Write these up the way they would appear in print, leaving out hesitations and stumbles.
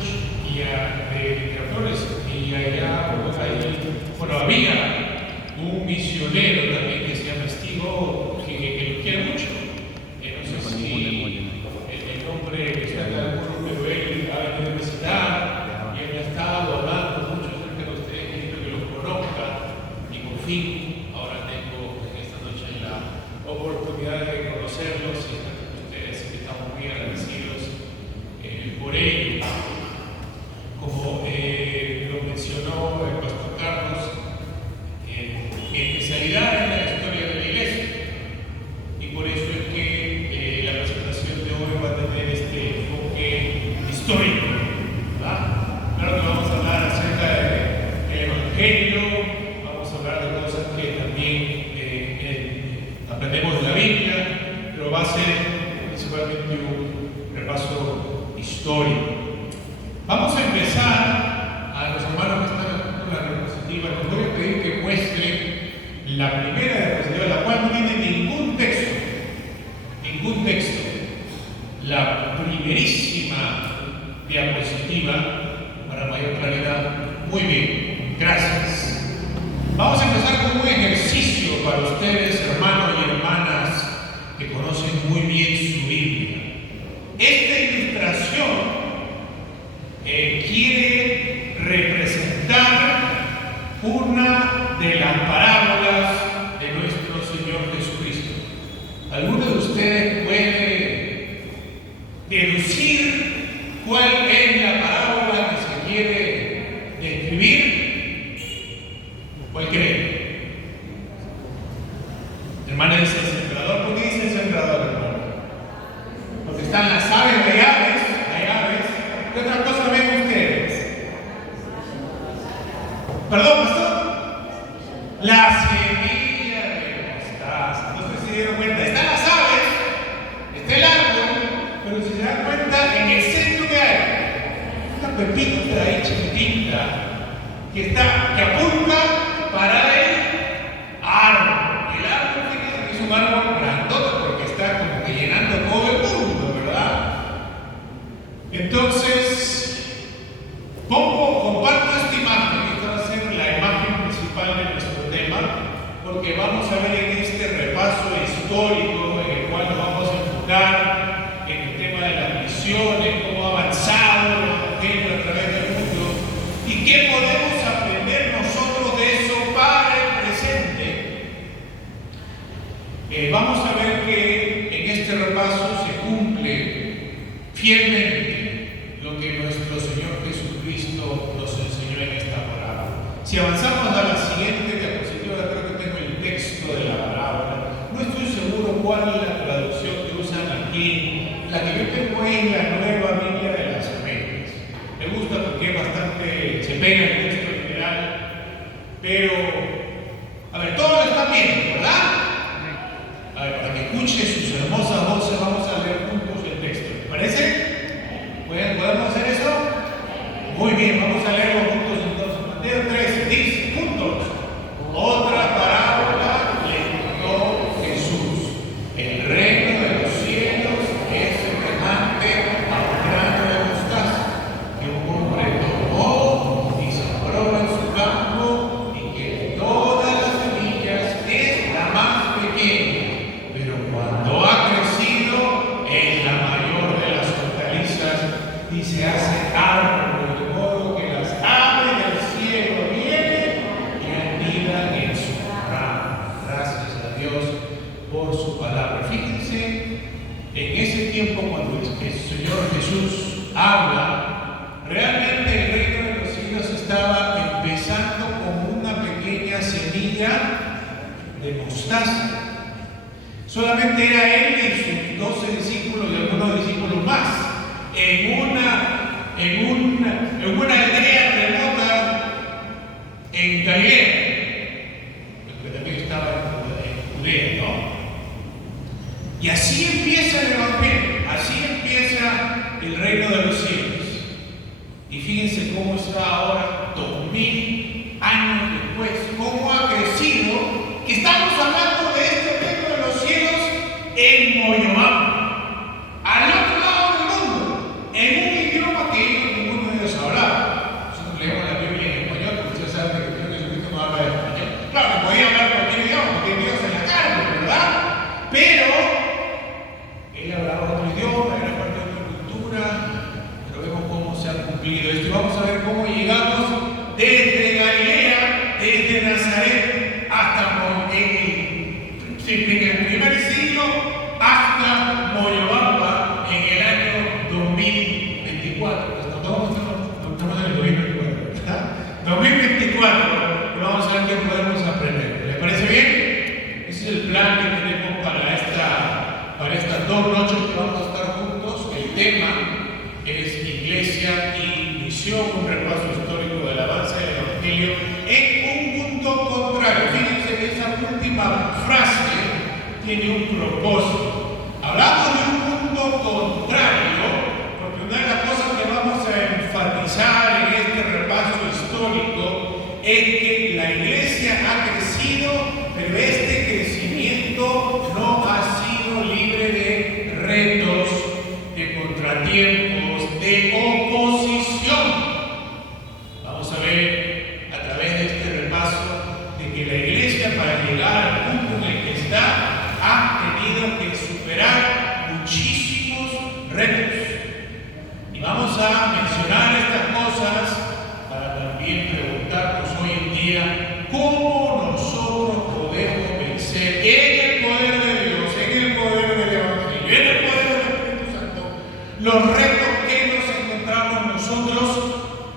de Miraflores, y allá bueno, había un misionero también que se llama Estigo, que lo quiere mucho. No sé si el nombre que está acá alguno, pero él ha venido a visitar y él me ha estado hablando mucho acerca de ustedes, quiero que los conozca, y por fin ahora tengo en esta noche la oportunidad de conocerlos y estar con ustedes, y que estamos muy agradecidos por ello. Como lo mencionó el pastor Carlos, mi especialidad es la historia de la iglesia, y por eso es que la presentación de hoy va a tener este enfoque histórico, ¿verdad? Claro que vamos a hablar acerca del Evangelio, vamos a hablar de cosas que también aprendemos de la Biblia, pero va a ser principalmente un repaso histórico. Vamos a empezar. A los hermanos que están en la diapositiva, les voy a pedir que muestren la primera diapositiva, la cual no tiene ningún texto. La primerísima diapositiva, para mayor claridad. Muy bien, gracias. Vamos a empezar con un ejercicio para ustedes, hermanos y hermanas que conocen muy bien su Biblia. Esta ilustración quiere representar una de las parábolas de nuestro Señor Jesucristo. ¿Alguno de ustedes puede deducir cuál es la parábola que se quiere describir? ¿Cuál cree? Hermana dice el sembrador. ¿Por qué dice el sembrador, hermano? Porque están las aves, hay aves. ¿Qué otra cosa ven ustedes? ¿Perdón, pastor? La semilla de mostaza. No sé si se dieron cuenta. Están las aves, está el árbol, pero si se dan cuenta, en el centro que hay una pepita ahí chiquitita que apunta para el árbol. El árbol, fíjense que es un árbol grandote porque está como que llenando todo el mundo, ¿verdad? Entonces, comparto esta imagen. Esta va a ser la imagen principal de nuestro tema, porque vamos a ver en este repaso histórico en el cual nos vamos a enfocar en el tema de las misiones, cómo ha avanzado el Evangelio a través del mundo y qué podemos aprender nosotros de eso para el presente. Vamos a ver que en este repaso se cumple fielmente lo que nuestro Señor Jesucristo nos enseñó en esta parábola. Si avanzamos a la siguiente diapositiva, creo que tengo el texto de la parábola. No estoy seguro cuál es la traducción que usan aquí. La que yo tengo es la Nueva Biblia de las Américas. Me gusta porque es bastante, se pega el texto literal, pero, a ver, todos lo están viendo, ¿verdad? A ver, para que escuche sus hermosas voces, vamos a leer juntos el texto. ¿Les parece? ¿Podemos hacer eso? Muy bien, vamos a leerlo juntos entonces. Mateo 13 dice, juntos, otra parábola le contó Jesús. El reino de los cielos es semejante a un grano de mostaza que un hombre tomó y sembró en su campo, y que de todas las semillas es la más pequeña, pero cuando ha crecido es la mayor de las hortalizas y se hace árbol, de modo que las aves del cielo vienen y anidan en su rama. Gracias a Dios por su palabra. Fíjense, en ese tiempo cuando el Señor Jesús habla, realmente el reino de los cielos estaba empezando como una pequeña semilla de mostaza. Solamente era él y sus 12 discípulos y algunos discípulos más en una aldea remota en Galilea, que también estaba en Judea, ¿no? Y así empieza el Evangelio, así empieza el reino de los cielos. Y fíjense cómo está ahora, 2000 años después, cómo ha crecido, que estamos hablando de este reino de los cielos en Moyobamba, al otro lado del mundo, en cumplido esto. Y vamos a ver cómo llegamos desde Galilea, desde Nazaret, hasta en el primer siglo, hasta Moyobamba en el año 2024. Estamos en el 2024, ¿verdad? 2024, y vamos a ver qué podemos aprender. ¿Les parece bien? Ese es el plan que tenemos para estas 2 noches que vamos a estar juntos. El tema es Iglesia y Misión, un repaso histórico del avance del Evangelio en un punto contrario. Fíjense que esa última frase tiene un propósito. Hablamos de un punto contrario, porque una de las cosas que vamos a enfatizar en este repaso histórico es que la Iglesia ha crecido, pero este crecimiento no ha sido libre de retos, de contratiempos, de oposición. Vamos a ver a través de este repaso de que la Iglesia, para llegar al punto en el que está, ha tenido que superar muchísimos retos. Y vamos a mencionar estas cosas para también preguntarnos hoy en día cómo nosotros podemos vencer en el poder de Dios, en el poder del Evangelio, en el poder del Espíritu Santo, los retos que nos encontramos nosotros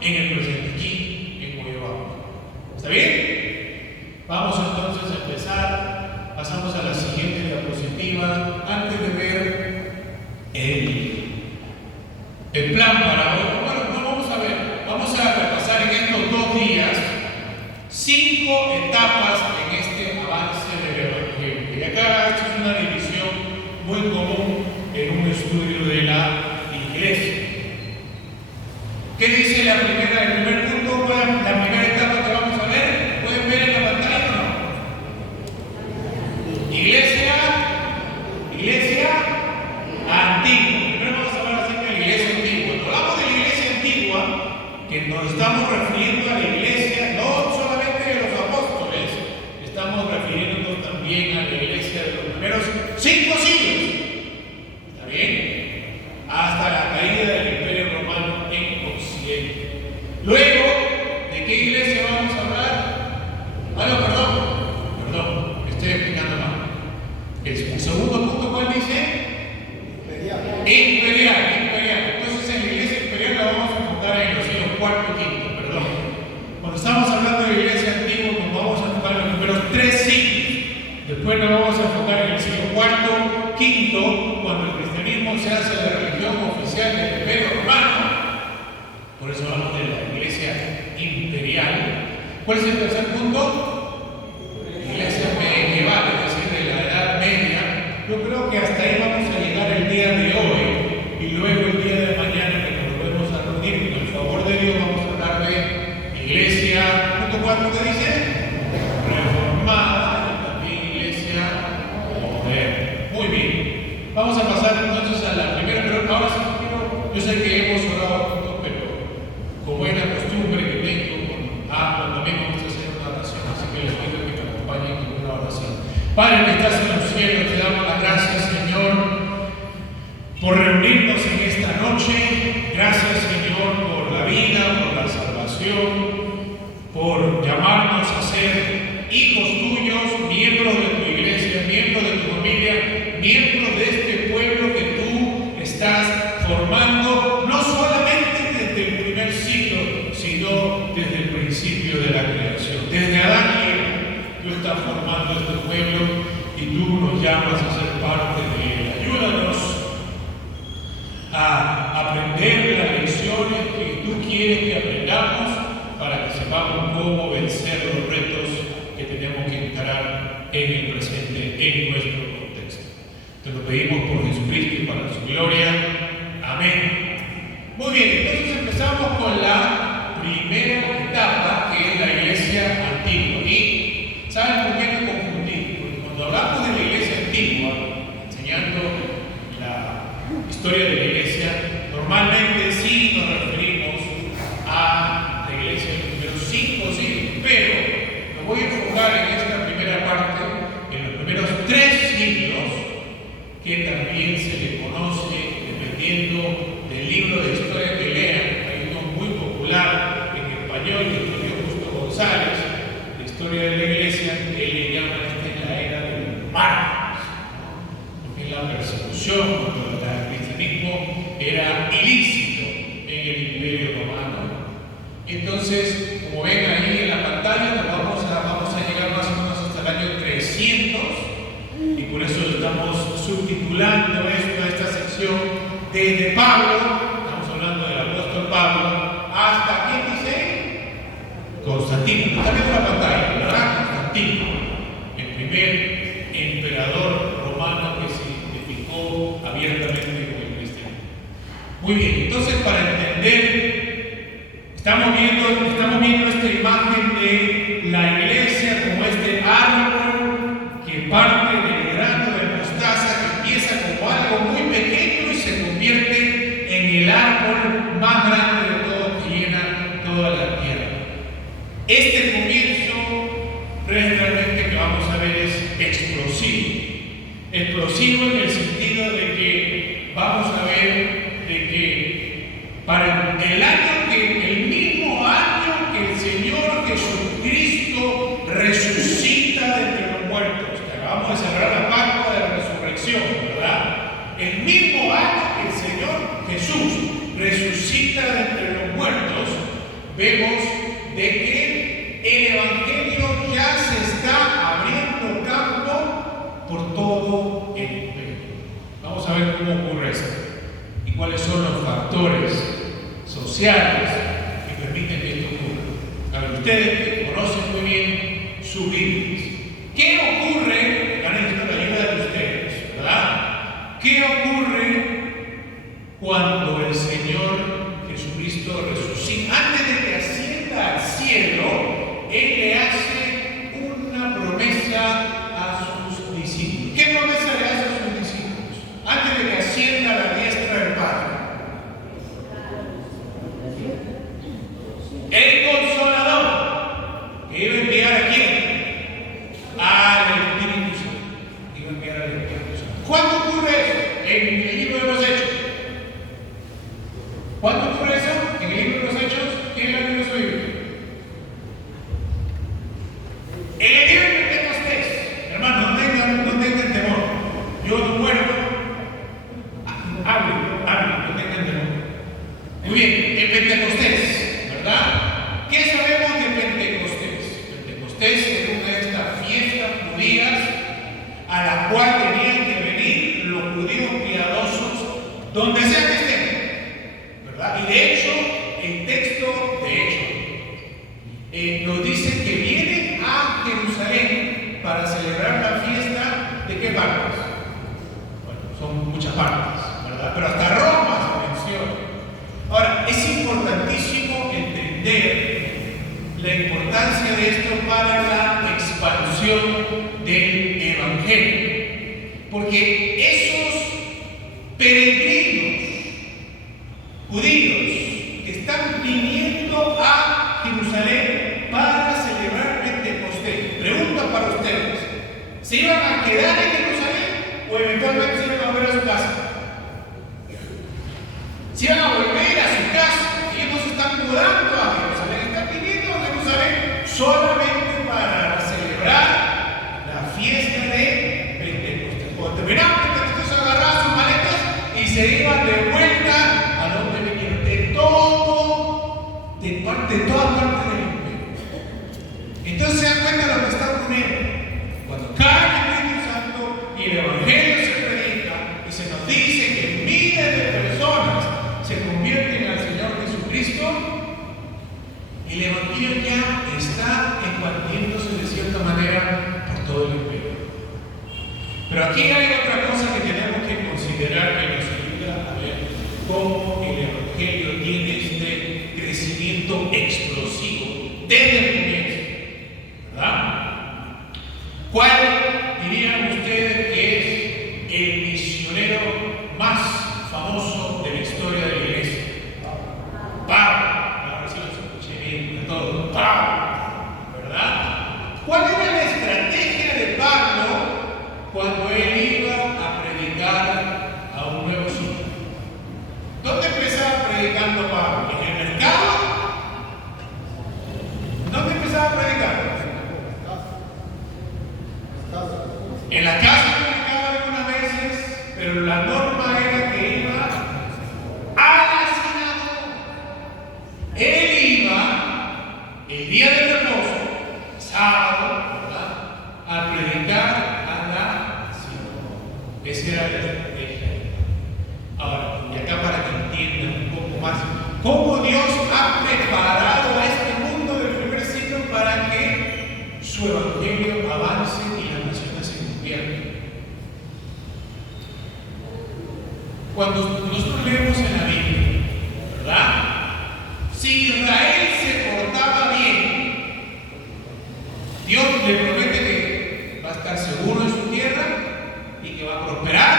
en el presente, aquí en Moyobamba. ¿Está bien? Vamos entonces a empezar. Pasamos a la siguiente diapositiva. Antes de ver el plan para hoy, bueno, vamos a repasar en estos 2 días 5 etapas en este avance del Evangelio. Y acá esto es una división muy común en un estudio de la Iglesia. ¿Qué dice el primer punto? La primera etapa que vamos a ver. ¿Pueden ver en la pantalla o no? Iglesia antigua. Primero vamos a hablar acerca de la iglesia antigua. Cuando hablamos de la iglesia antigua, que nos estamos refiriendo a la iglesia no solamente de los apóstoles, estamos refiriéndonos también a la iglesia de los primeros 5 siglos. ¿Está bien? Hasta la caída del Imperio Romano en Occidente. Luego, ¿de qué iglesia vamos a hablar? Perdón, estoy explicando mal. El segundo punto, ¿cuál dice? Imperial. Entonces, en la iglesia imperial la vamos a enfocar en los siglos IV y V, perdón. Cuando estamos hablando de la iglesia antigua, nos vamos a enfocar en los primeros 3 siglos. Después nos vamos a enfocar en el siglo IV, V, cuando el cristianismo se hace la religión oficial del Imperio Romano. Por eso hablamos de la iglesia imperial. ¿Cuál es el tercer punto? Iglesia medieval, es decir, de la Edad Media. Yo creo que hasta ahí vamos a llegar el día de hoy, y luego el día de mañana, que nos volvemos a reunir con el favor de Dios, vamos a hablar de iglesia, punto 4, ¿qué dice? Reformada, y también iglesia moderna. Muy bien, vamos a pasar entonces a la primera, pero ahora sí quiero, yo sé que hemos orado juntos, pero como es la costumbre que tengo también vamos a hacer una oración, así que les pido que me acompañen en una oración. Padre que estás en los cielos, te damos las gracias, Señor, por reunirnos en esta noche. Gracias, Señor, por la vida, por la salvación, por llamarnos a ser hijos tuyos, miembros de tu iglesia, miembros de tu familia, miembros de este pueblo que tú estás formando, no solamente desde el primer siglo, sino desde el principio de la creación. Desde Adán y Eva, tú estás formando este pueblo y tú nos llamas a ser parte de él. Ayúdanos a aprender las lecciones que tú quieres que aprendamos para que sepamos cómo vencer los retos que tenemos que encarar en el presente, en nuestro contexto. Te lo pedimos por Jesucristo y para su gloria. Amén. Muy bien, entonces empezamos con la primera etapa, que es la iglesia antigua. ¿Y saben por qué me confundí? Porque cuando hablamos de la iglesia antigua, enseñando la historia de la iglesia, normalmente sí nos referimos a la iglesia de los primeros 5 siglos, pero me voy a enfocar en esta primera parte, en los primeros 3 siglos, que también se le conoce, dependiendo del libro de historia que lean. Hay unos entonces, como ven ahí en la pantalla, vamos a llegar más o menos hasta el año 300, y por eso estamos subtitulando esta sección desde Pablo, estamos hablando del apóstol Pablo, hasta, ¿quién dice? Constantino. Está viendo la pantalla, ¿verdad? Constantino, el primer emperador romano que se identificó abiertamente con el cristianismo. Muy bien, entonces para entender, estamos viendo esta imagen de la iglesia como este árbol que parte del grano de mostaza, que empieza como algo muy pequeño y se convierte en el árbol más grande de todo, que llena toda la tierra. Este comienzo realmente que vamos a ver es explosivo. Explosivo en el sentido de que vamos a ver de que para el mismo año que el Señor Jesucristo resucita de entre los muertos, que acabamos de celebrar la Pascua de la Resurrección, ¿verdad? El mismo año que el Señor Jesús resucita de entre los muertos, vemos de que el Evangelio ya se está abriendo campo por todo el imperio. Vamos a ver cómo ocurre esto y cuáles son los factores sociales que permiten que esto ocurra. A ver, ustedes conocen muy bien sus Biblias. ¿Qué ocurre? Van a necesitar la ayuda de ustedes, ¿verdad? ¿Qué ocurre cuando el Señor Jesucristo resucita? Antes de que ascienda al cielo, Él le hace una promesa a sus discípulos. ¿Qué promesa le hace a sus discípulos? Antes de que ascienda a la diestra del Padre. El Consolador, que iba a enviar a quién? Al Espíritu Santo. Iba a enviar al Espíritu Santo. ¿Cuándo ocurre eso? En el libro de los Hechos. ¿Cuándo ocurre eso? En el libro de los Hechos. ¿Quién es la Biblia su Biblia? En el día de Pentecostés. Hermano, no tengan temor. Yo no muero. Hablen, no tengan temor. Muy bien, en Pentecostés, ¿verdad? ¿Qué sabemos de Pentecostés? Pentecostés es una de estas fiestas judías a la cual tenían que venir los judíos piadosos donde sea que estén, ¿verdad? Y de hecho, el texto, nos dice que vienen a Jerusalén para celebrar la fiesta. ¿De qué partes? Bueno, son muchas partes, ¿verdad? Pero hasta Roma se menciona. Ahora, es importantísimo entender la importancia de esto para la expansión del Evangelio. Porque esos peregrinos judíos que están viniendo a Jerusalén para celebrar Pentecostés, pregunta para ustedes, ¿se iban a quedar en Jerusalén o eventualmente se iban a volver a su casa? Si van a volver a su casa, ellos no se están mudando a Jerusalén, están viniendo a Jerusalén solamente para celebrar la fiesta de Pentecostés. Cuando terminaban Pentecostés, agarraban sus maletas y se iban de vuelta a donde venían, de todas partes del imperio. Entonces se dan cuenta de lo que está ocurriendo. Cuando cae el Espíritu Santo y el Evangelio se predica y se nos dice que miles de personas se convierten al Señor Jesucristo, el Evangelio ya está expandiéndose de cierta manera por todo el imperio. Pero aquí hay otra cosa que tenemos que considerar que nos ayuda a ver cómo el Evangelio tiene este crecimiento explosivo desde el comienzo, ¿verdad? ¿Cuál dirían ustedes que es el misionero más famoso de la historia de la iglesia? Pablo. Ahora sí los escuché bien, de todo. Pablo, ¿verdad? ¿Cuál era la estrategia de Pablo cuando él iba a predicar a un nuevo sitio? ¿Dónde empezaba predicando Pablo? ¿En el mercado? ¿Dónde empezaba más. Cómo Dios ha preparado a este mundo del primer siglo para que su evangelio avance y las naciones se conviertan. Cuando nosotros leemos en la Biblia, ¿verdad? Si Israel se portaba bien, Dios le promete que va a estar seguro en su tierra y que va a prosperar,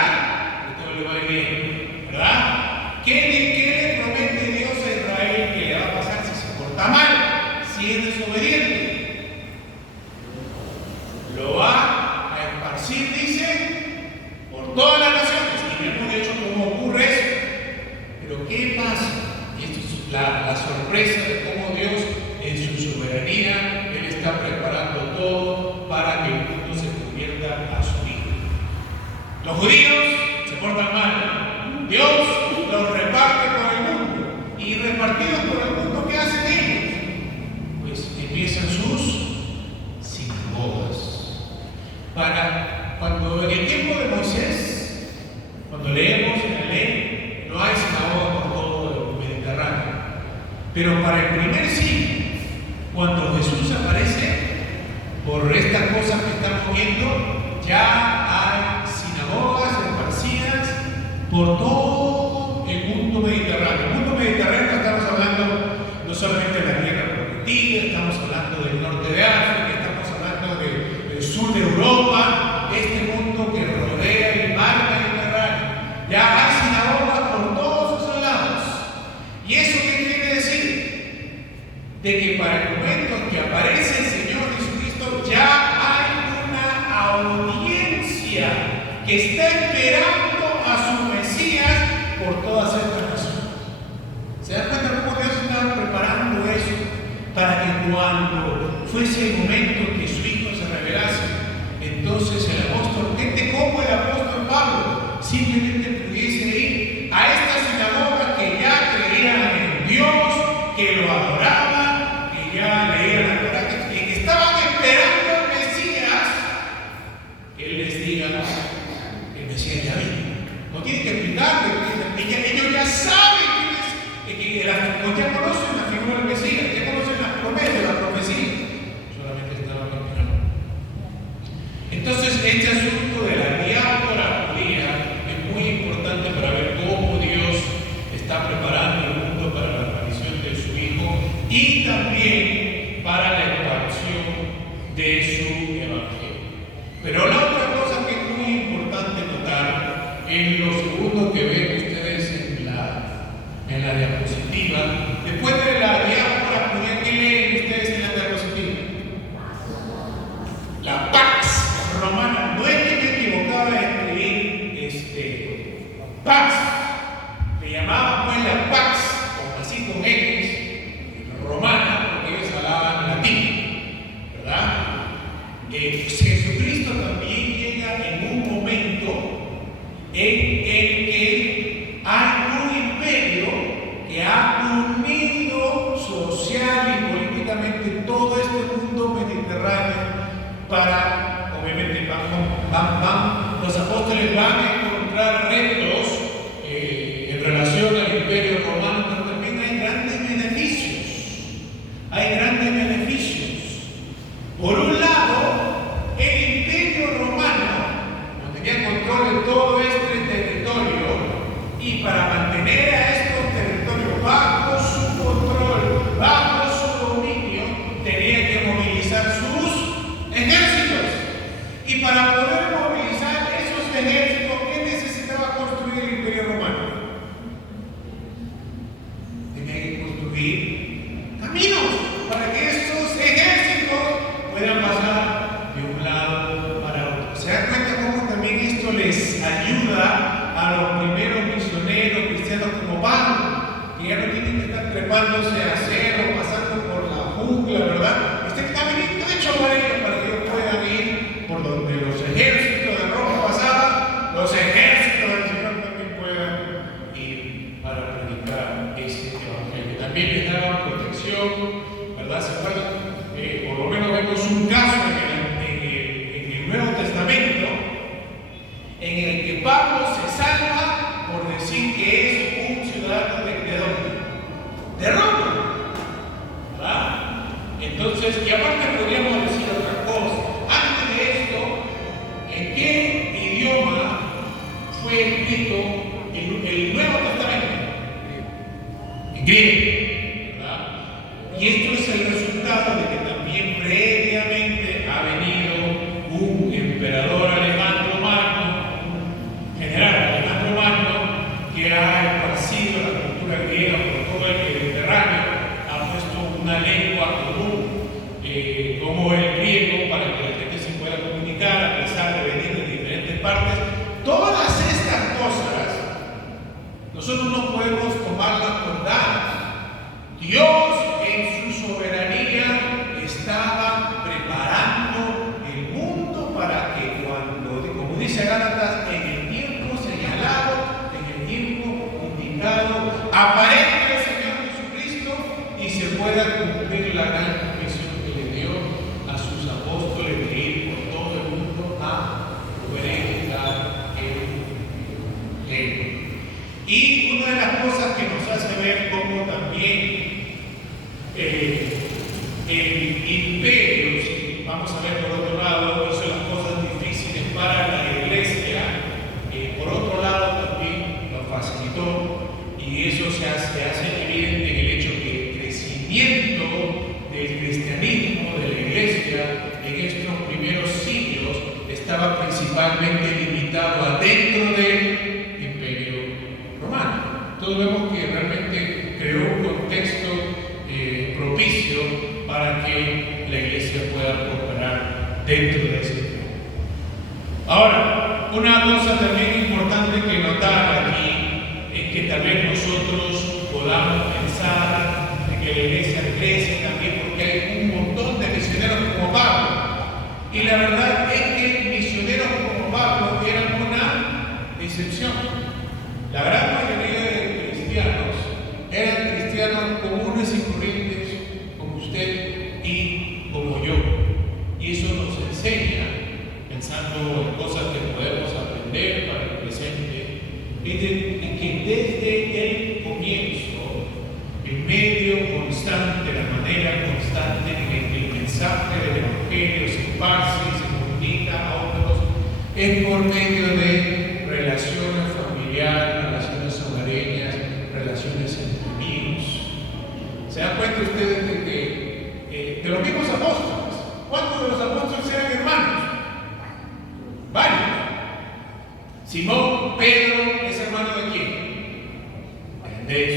que todo le va a ir bien, ¿verdad? ¿Qué le promete Dios a Israel que le va a pasar si se porta mal, si es desobediente? Lo va a esparcir, dice, por todas las naciones. Y hemos hecho cómo ocurre eso. Pero ¿qué pasa? Y esto es la sorpresa de cómo Dios, en su soberanía, Él está preparando todo para que el mundo se convierta a su hijo. Los judíos se portan mal. Dios los reparte por el mundo. Y repartidos por el mundo, ¿qué hacen ellos? Pues empiezan sus sinagogas. Para cuando en el tiempo de Moisés, cuando leemos en la ley, no hay sinagoga por todo el Mediterráneo. Pero para el primer siglo, cuando Jesús aparece, por estas cosas que estamos viendo, ya hay sinagogas esparcidas por todo el mundo mediterráneo. El mundo mediterráneo, estamos hablando no solamente de la tierra prometida, estamos hablando del norte de África, estamos hablando del sur de Europa, este mundo que rodea el mar Mediterráneo. Ya hay sinagogas por todos esos lados. ¿Y eso qué quiere decir? De que para el momento en que aparece el Señor Jesucristo, ya hay una audiencia que está esperando a su Mesías por todas estas naciones. ¿Se dan cuenta cómo Dios estaba preparando eso para que cuando fuese el momento en que su Hijo se revelase, entonces el apóstol, gente como el apóstol Pablo, simplemente pudiese ir a estas sinagogas que ya creían en Dios, que lo adoraban, que ya leían la Torá, que estaban esperando al Mesías, que Él les diga, el Mesías ya vino. No tiene que explicarle, ellos ya saben que ya conocen la figura del Mesías, ya conocen las promesas, las profecías, solamente estaban esperando. Entonces, este asunto de la diáspora judía es muy importante para ver cómo Dios está preparando el mundo para la aparición de su Hijo y también para la expansión de su Evangelio. Pero la otra cosa que es muy importante notar en lo segundo que ven ustedes en la diapositiva, después de la diáspora judía, ¿qué leen ustedes en la diapositiva? La Pax Romana. No es que me equivocaba de escribir Pax, le llamaban pues la Pax, así con X, romana, porque ellos hablaban latín, ¿verdad? Jesucristo también llega en un momento en el que hay un imperio que ha unido social y políticamente todo este mundo mediterráneo para, obviamente, los apóstoles van a encontrar retos en relación al imperio romano, pero también hay grandes beneficios. Hay grandes beneficios. Por un lado, el imperio romano no tenía control de todo este territorio y para mantener a estos territorios bajo su control, bajo su dominio, tenía que movilizar sus ejércitos. Y para poder movilizar esos ejércitos, ¿qué necesitaba construir el imperio romano? Tenía que construir caminos para que esos ejércitos puedan pasar de un lado para otro. ¿Se dan cuenta cómo también esto les ayuda a los primeros misioneros cristianos como Pablo, que ya no tienen que estar trepándose a cerro, pasando por la jungla, ¿verdad? Este caminito hecho para ellos, para que ellos puedan ir por donde los ejércitos de Roma pasaban, los ejércitos del Señor también puedan ir para predicar este evangelio. También les daban protección, ¿verdad? ¿Se acuerdan? Por lo menos vemos un caso en el Nuevo Testamento en el que Pablo se salva por decir que es un ciudadano de dónde? Entonces, y aparte podríamos decir otra cosa. Antes de esto, ¿en qué idioma fue escrito el Nuevo Testamento? En griego, ¿verdad? Y esto es el resultado de que también previamente ha venido un emperador Alejandro Magno, general Alejandro Magno, que ha esparcido la cultura griega por todo el Mediterráneo, ha puesto una lengua común como el griego para que la gente se pueda comunicar a pesar de venir de diferentes partes. Todas estas cosas nosotros no podemos tomarlas por dadas. Dios en su soberanía estaba preparando el mundo para que cuando, como dice Gálatas, en el tiempo señalado, en el tiempo indicado, aparezca el Señor Jesucristo y se pueda cumplir la gran comisión que le dio a sus apóstoles de ir por todo el mundo a predicar el Evangelio. Y una de las cosas que nos hace ver cómo también el imperio, si vamos a ver por otro lado, hizo las cosas difíciles para la iglesia, por otro lado también lo facilitó, y eso se hace evidente en el hecho que el crecimiento del cristianismo, de la iglesia, en estos primeros siglos estaba principalmente limitado adentro del imperio romano. Entonces vemos que realmente creó un contexto propicio para que la iglesia pueda prosperar dentro de ese tiempo. Ahora, una cosa también importante que notar aquí es que también nosotros podamos pensar de que la iglesia crece también porque hay un montón de misioneros como Pablo. Y la verdad es que misioneros como Pablo eran una excepción. La gran mayoría de cristianos eran cristianos comunes y corrientes como usted y como yo. Y eso nos enseña, pensando en cosas que podemos aprender para el presente, en que desde el comienzo, el medio constante, la manera constante en que el mensaje del Evangelio se esparce y se comunica a otros, es por medio de relaciones familiares, relaciones hogareñas, relaciones entre amigos. ¿Se dan cuenta ustedes de que de los mismos apóstoles? ¿Cuántos de los apóstoles eran hermanos? Varios. Simón, Pedro, ¿es hermano de quién? De Andrés.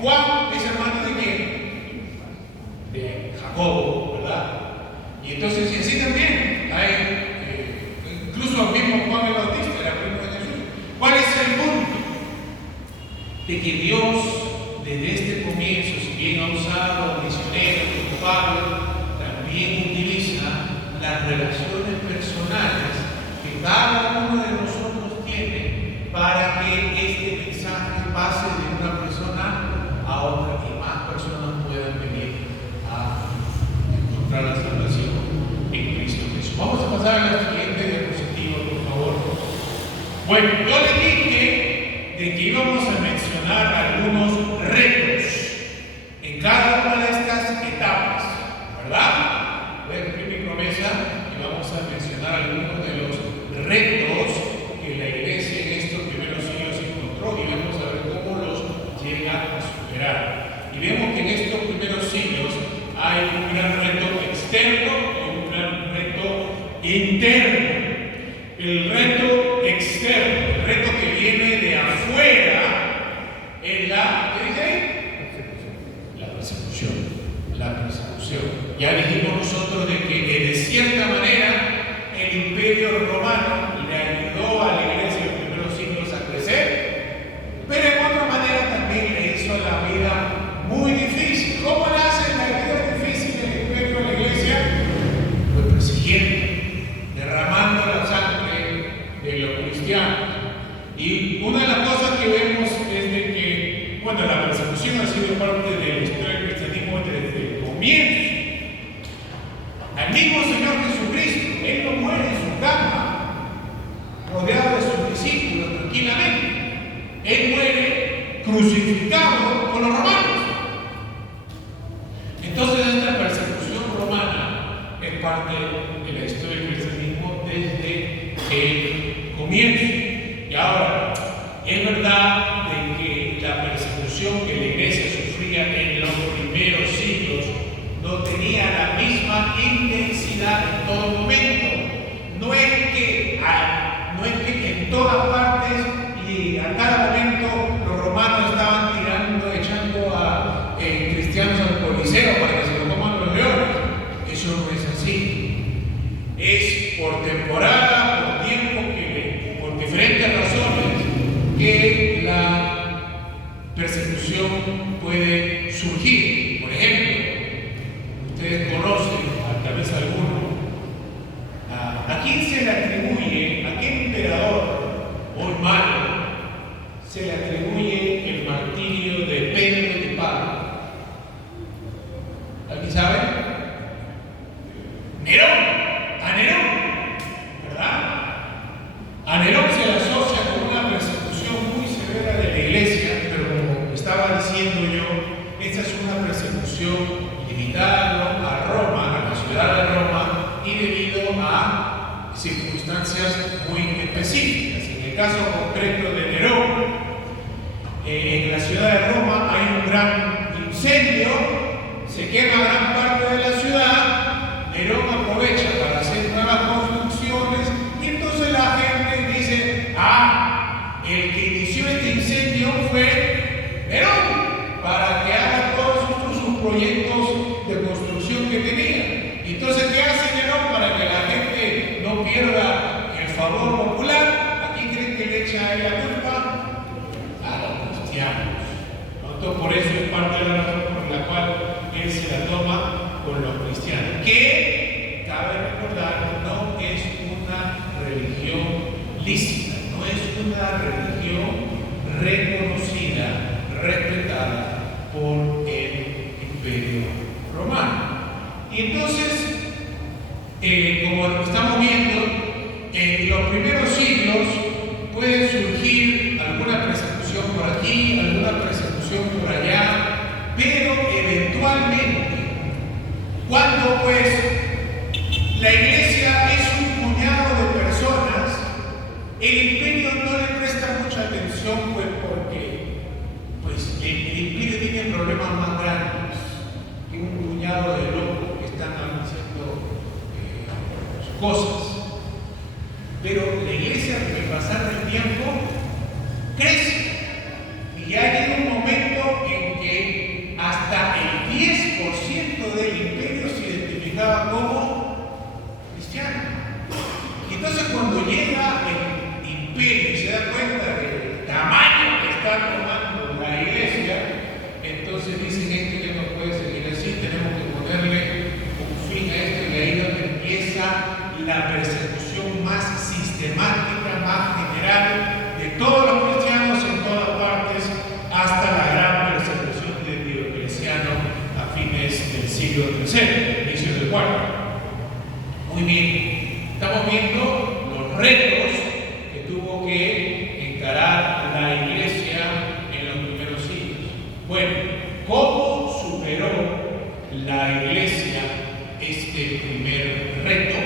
Juan, ¿es hermano de quién? De Jacobo, ¿verdad? Y entonces, y así también hay, incluso el mismo Juan el Bautista era primo de Jesús. ¿Cuál es el punto? De que Dios, desde este comienzo, si bien ha usado misioneros como Pablo, también utiliza las relaciones personales que cada uno de nosotros tiene para que este mensaje pase de una persona a otra y más personas puedan venir a encontrar la salvación en Cristo Jesús. Vamos a pasar a la siguiente diapositiva, por favor. Bueno, yo le dije de que íbamos a mencionar algunos retos en cada una de estas etapas, ¿verdad? Voy a cumplir mi promesa y vamos a mencionar algunos de los retos que la iglesia en estos primeros siglos encontró y vamos a ver cómo los llega a superar. Y vemos que en estos primeros siglos hay un gran reto externo y un gran reto interno. El reto externo, el reto que viene de afuera, es la, ¿qué dice ahí? La persecución. La persecución. Ya dijimos nosotros de que de cierta manera el imperio romano le ayudó a la iglesia en los primeros siglos a crecer, pero en otra manera también le hizo la vida muy difícil. ¿Cómo le hace la vida difícil el imperio a la iglesia? Pues persiguiendo, derramando la sangre de los cristianos. Y una de las cosas que vemos es de que, bueno, la persecución ha sido parte de la historia del cristianismo desde el comienzo. Al mismo Señor Jesucristo, Él no muere en su cama, rodeado de sus discípulos tranquilamente. Él muere crucificado por los romanos. Entonces, esta persecución romana parte de la historia del cristianismo desde el comienzo. Y ahora, es verdad de que la persecución que la iglesia sufría en los primeros siglos no tenía la misma intensidad en todo momento. No es que en todas partes y a cada momento los romanos estaban echando a cristianos al Coliseo para que se lo coman los leones. Eso no es así. Es por temporada, por tiempo, por diferentes razones que la persecución puede surgir. Por ejemplo, ustedes conocen, tal vez alguno, ¿a quién se le atribuye, a qué emperador hoy malo se le atribuye el martirio de Pedro y de Pablo? ¿Alguien sabe? Nerón, a Nerón, ¿verdad? A Nerón se le asocia con una persecución muy severa de la iglesia, pero como estaba diciendo yo, esta es una persecución limitada a Roma, a la ciudad de Roma, y debido a circunstancias muy específicas. En el caso concreto de Nerón, en la ciudad de Roma hay un gran incendio, se quema gran parte de la ciudad, Nerón aprovecha para hacer nuevas construcciones y entonces la gente dice, el que inició este incendio fue Nerón, para que haga todos sus proyectos de construcción que tenía. Entonces, ¿qué hace Nerón para que la gente no pierda el favor popular? ¿A quién creen que le echa a él la culpa? A los cristianos. Entonces, por eso es parte de la razón por la cual él se la toma con los cristianos. Que, cabe recordar, no es una religión lícita, no es una religión reconocida, respetada por el Imperio Romano. Y entonces, como estamos viendo, en los primeros siglos puede surgir alguna persecución por aquí, alguna persecución por allá, pero eventualmente, cuando pues la iglesia es un puñado de personas, el imperio no le presta mucha atención, pues porque el imperio tiene problemas más grandes que un puñado de locos que están haciendo cosas. Pero la iglesia, con el pasar del tiempo, crece. Y ya llega un momento en que hasta el 10% del imperio se identificaba como cristiano. Y entonces, cuando llega el imperio y se da cuenta del tamaño que está tomando la iglesia, entonces dicen: esto ya no puede seguir así, tenemos que ponerle un fin a esto. Y ahí es donde empieza la persecución más sistemática, más general de todos los cristianos en todas partes, hasta la gran persecución de Diocleciano a fines del siglo III, inicio del IV. Muy bien, estamos viendo los retos que tuvo que encarar la iglesia en los primeros siglos. Bueno, ¿cómo superó la iglesia este primer reto?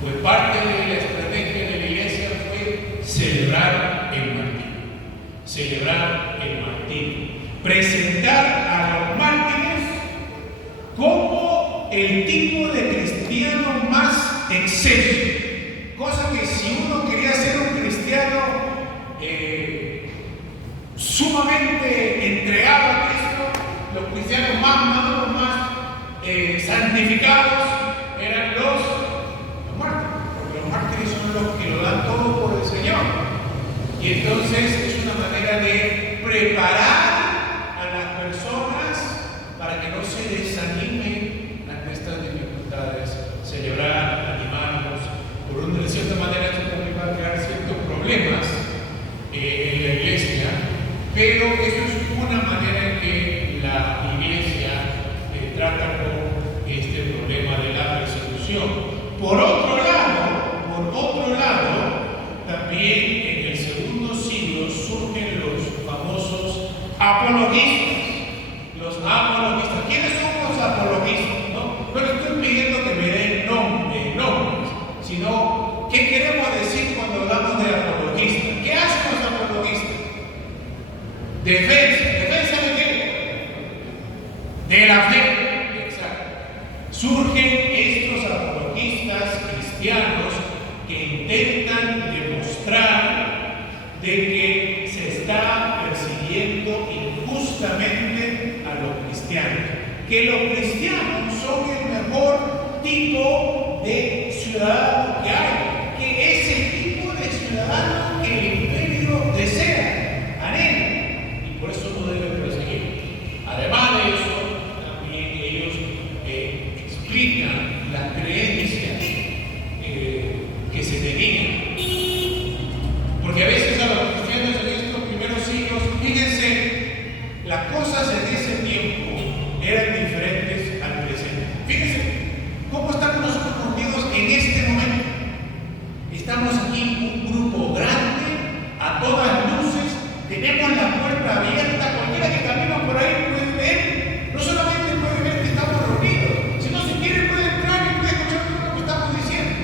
Pues parte de la estrategia de la iglesia fue celebrar el martirio. Celebrar el martirio. Presentar a los mártires como el tipo de cristiano más excelso. Cosa que si uno quería ser un cristiano sumamente entregado a Cristo, los cristianos más maduros, más santificados, eran los mártires, porque los mártires son los que lo dan todo por el Señor. Y entonces es una manera de preparar a las personas para que no se desanimen ante estas dificultades, celebrar, animarlos. De cierta manera esto también va a crear ciertos problemas en la iglesia, pero eso es una manera en que la iglesia trata con este problema de la persecución. Por otro lado, también en el segundo siglo surgen los famosos apologistas. Los apologistas. ¿Quiénes son los apologistas? ¿No? Bueno, estoy pidiendo que me den defensa. ¿Defensa de qué? De la fe. Exacto. Surgen estos apologistas cristianos que intentan demostrar de que se está persiguiendo injustamente a los cristianos, que los cristianos son el mejor tipo de ciudadano que hay, que es el tipo de ciudadano que el imperio desea, anhela, y por eso no deben perseguir. Además de eso, también ellos explican las creencias que se tenían. Porque a veces a los cristianos en estos primeros siglos, fíjense, las cosas en ese tiempo eran diferentes al presente. Fíjense, ¿cómo estamos nosotros unidos en este momento? Estamos aquí un grupo grande, a todas luces, tenemos la puerta abierta, cualquiera que camina por ahí puede ver, no solamente puede ver que estamos reunidos, sino si quiere puede entrar y puede escuchar todo lo que estamos diciendo.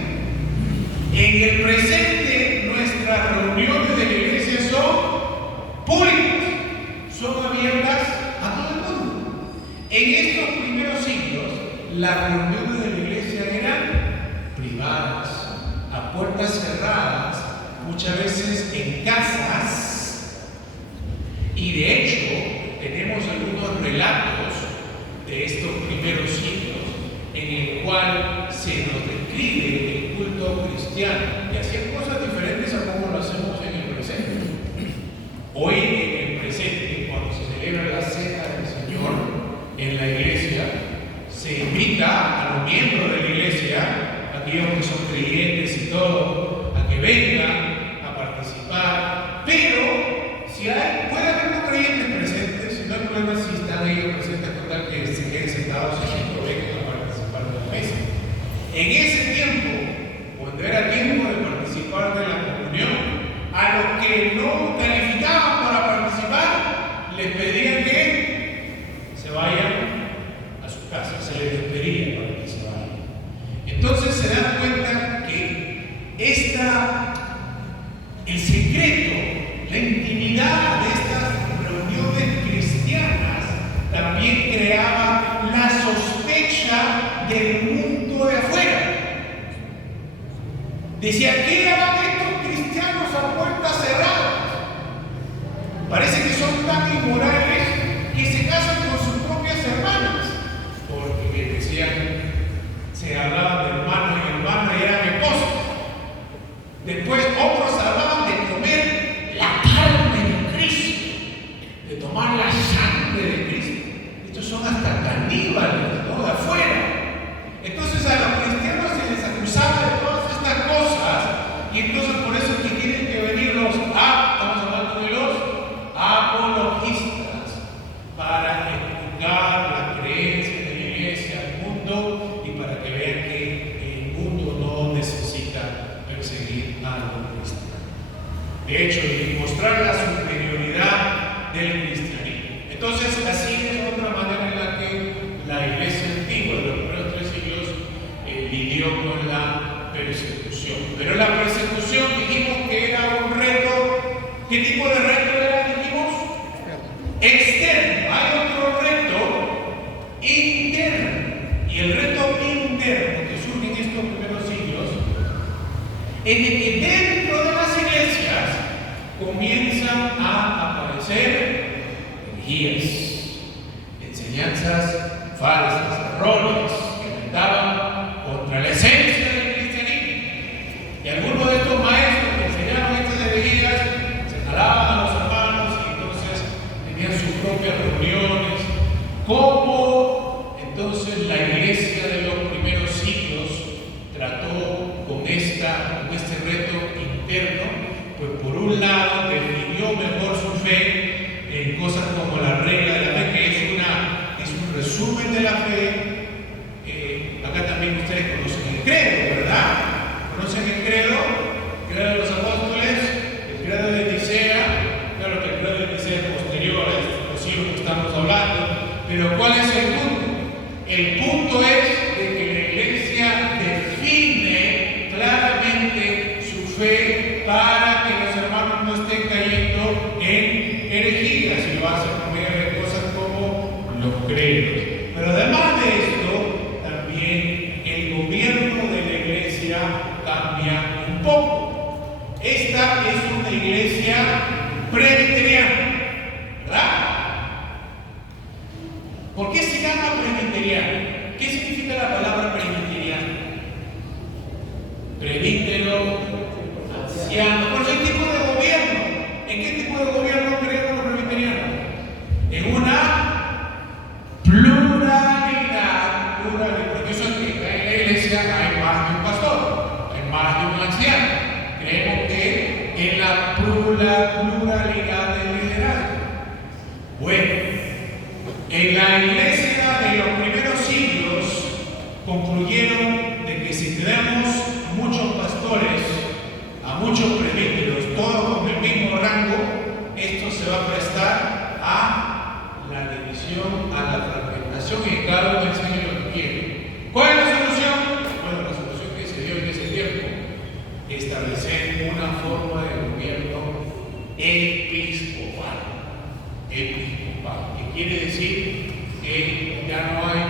En el presente, nuestras reuniones de la iglesia son públicas, son abiertas a todo el mundo. En estos primeros siglos, las reuniones de la iglesia eran privadas, a puertas cerradas, muchas veces en casas, y de hecho tenemos algunos relatos de estos primeros siglos en el cual se nos describe el culto cristiano y hacían cosas diferentes a como lo hacemos en el presente. Hoy en el presente, cuando se celebra la cena del Señor en la iglesia, se invita a los miembros de la iglesia, aquellos que son creyentes y todo, a que vengan a participar, pero si hay, puede haber no creyentes presentes, si no hay problema si están ellos presentes, con tal que se queden sentados y no vengan a participar de la mesa. En ese tiempo, cuando era tiempo de participar de la comunión, a los que no calificaban para participar, les pedían que se vayan a su casa, se les despedía para que se vayan. Entonces se dan cuenta que el secreto, la intimidad de estas reuniones cristianas también creaba la sospecha del mundo de afuera. Decía, ¿qué harán estos cristianos a puertas cerradas? Parece que son tan inmorales que se casan con sus propias hermanas. Porque decían, se hablaban de hermano y hermana y eran esposos. Después otros hablaban de comer la carne de Cristo, de tomar la sangre de Cristo. Estos son hasta caníbales, ¿no? De afuera. Entonces a los cristianos se les acusaba de todas estas cosas, y entonces por eso es que tienen que venir estamos hablando de los apologistas, para explicar la creencia de la iglesia al mundo y para que vean que el mundo no necesita perseguir a los cristianos. De hecho, y mostrar la superioridad del cristianismo. Entonces, así es otra manera en la que la iglesia antigua de los primeros 3 siglos lidió con la persecución. Pero la persecución dijimos que era un reto. ¿Qué tipo de reto era, dijimos? Externo. Hay otro reto interno. Y el reto interno que surge en estos primeros siglos es de que dentro de las iglesias comienzan a aparecer herejías, enseñanzas falsas, errores que atentaban contra la esencia del cristianismo. Y algunos de estos maestros que enseñaron estas herejías señalaban a los hermanos y entonces tenían sus propias reuniones. ¿Cómo entonces la iglesia de los primeros siglos trató con este reto interno? Pues por un lado definió mejor su fe en cosas como la regla de la fe, que es un resumen de la fe. Acá también ustedes conocen el credo, ¿verdad? ¿Conocen el credo? El credo de los apóstoles, el credo de Nicea. Claro que el credo de Nicea es posterior a estos siglos que estamos hablando, pero ¿cuál es el punto? El punto es de que la iglesia define claramente su fe para que los hermanos no estén cayendo en herejías, y lo hacen los credos. Pero además de esto, también el gobierno de la iglesia cambia un poco. Esta es una iglesia presbiteriana, ¿verdad? ¿Por qué se llama presbiteriana? ¿Qué significa la palabra presbiteriano? Presbítero, anciano. ¿Por qué tipo de gobierno? ¿En qué tipo de gobierno creemos los presbiterianos? En una pluralidad, porque eso es que en la iglesia hay más de un pastor, hay más de un anciano. Creemos que en la pluralidad del liderazgo. Bueno, en la iglesia de los primeros siglos concluyeron de que si tenemos muchos pastores, a muchos presbíteros, todos con el mismo rango, esto se va a prestar a la división, a la fragmentación, y cada uno enseña lo que quiere. ¿Cuál es la solución? Bueno, la solución que se dio en ese tiempo: establecer una forma de gobierno episcopal. Que quiere decir que ya no hay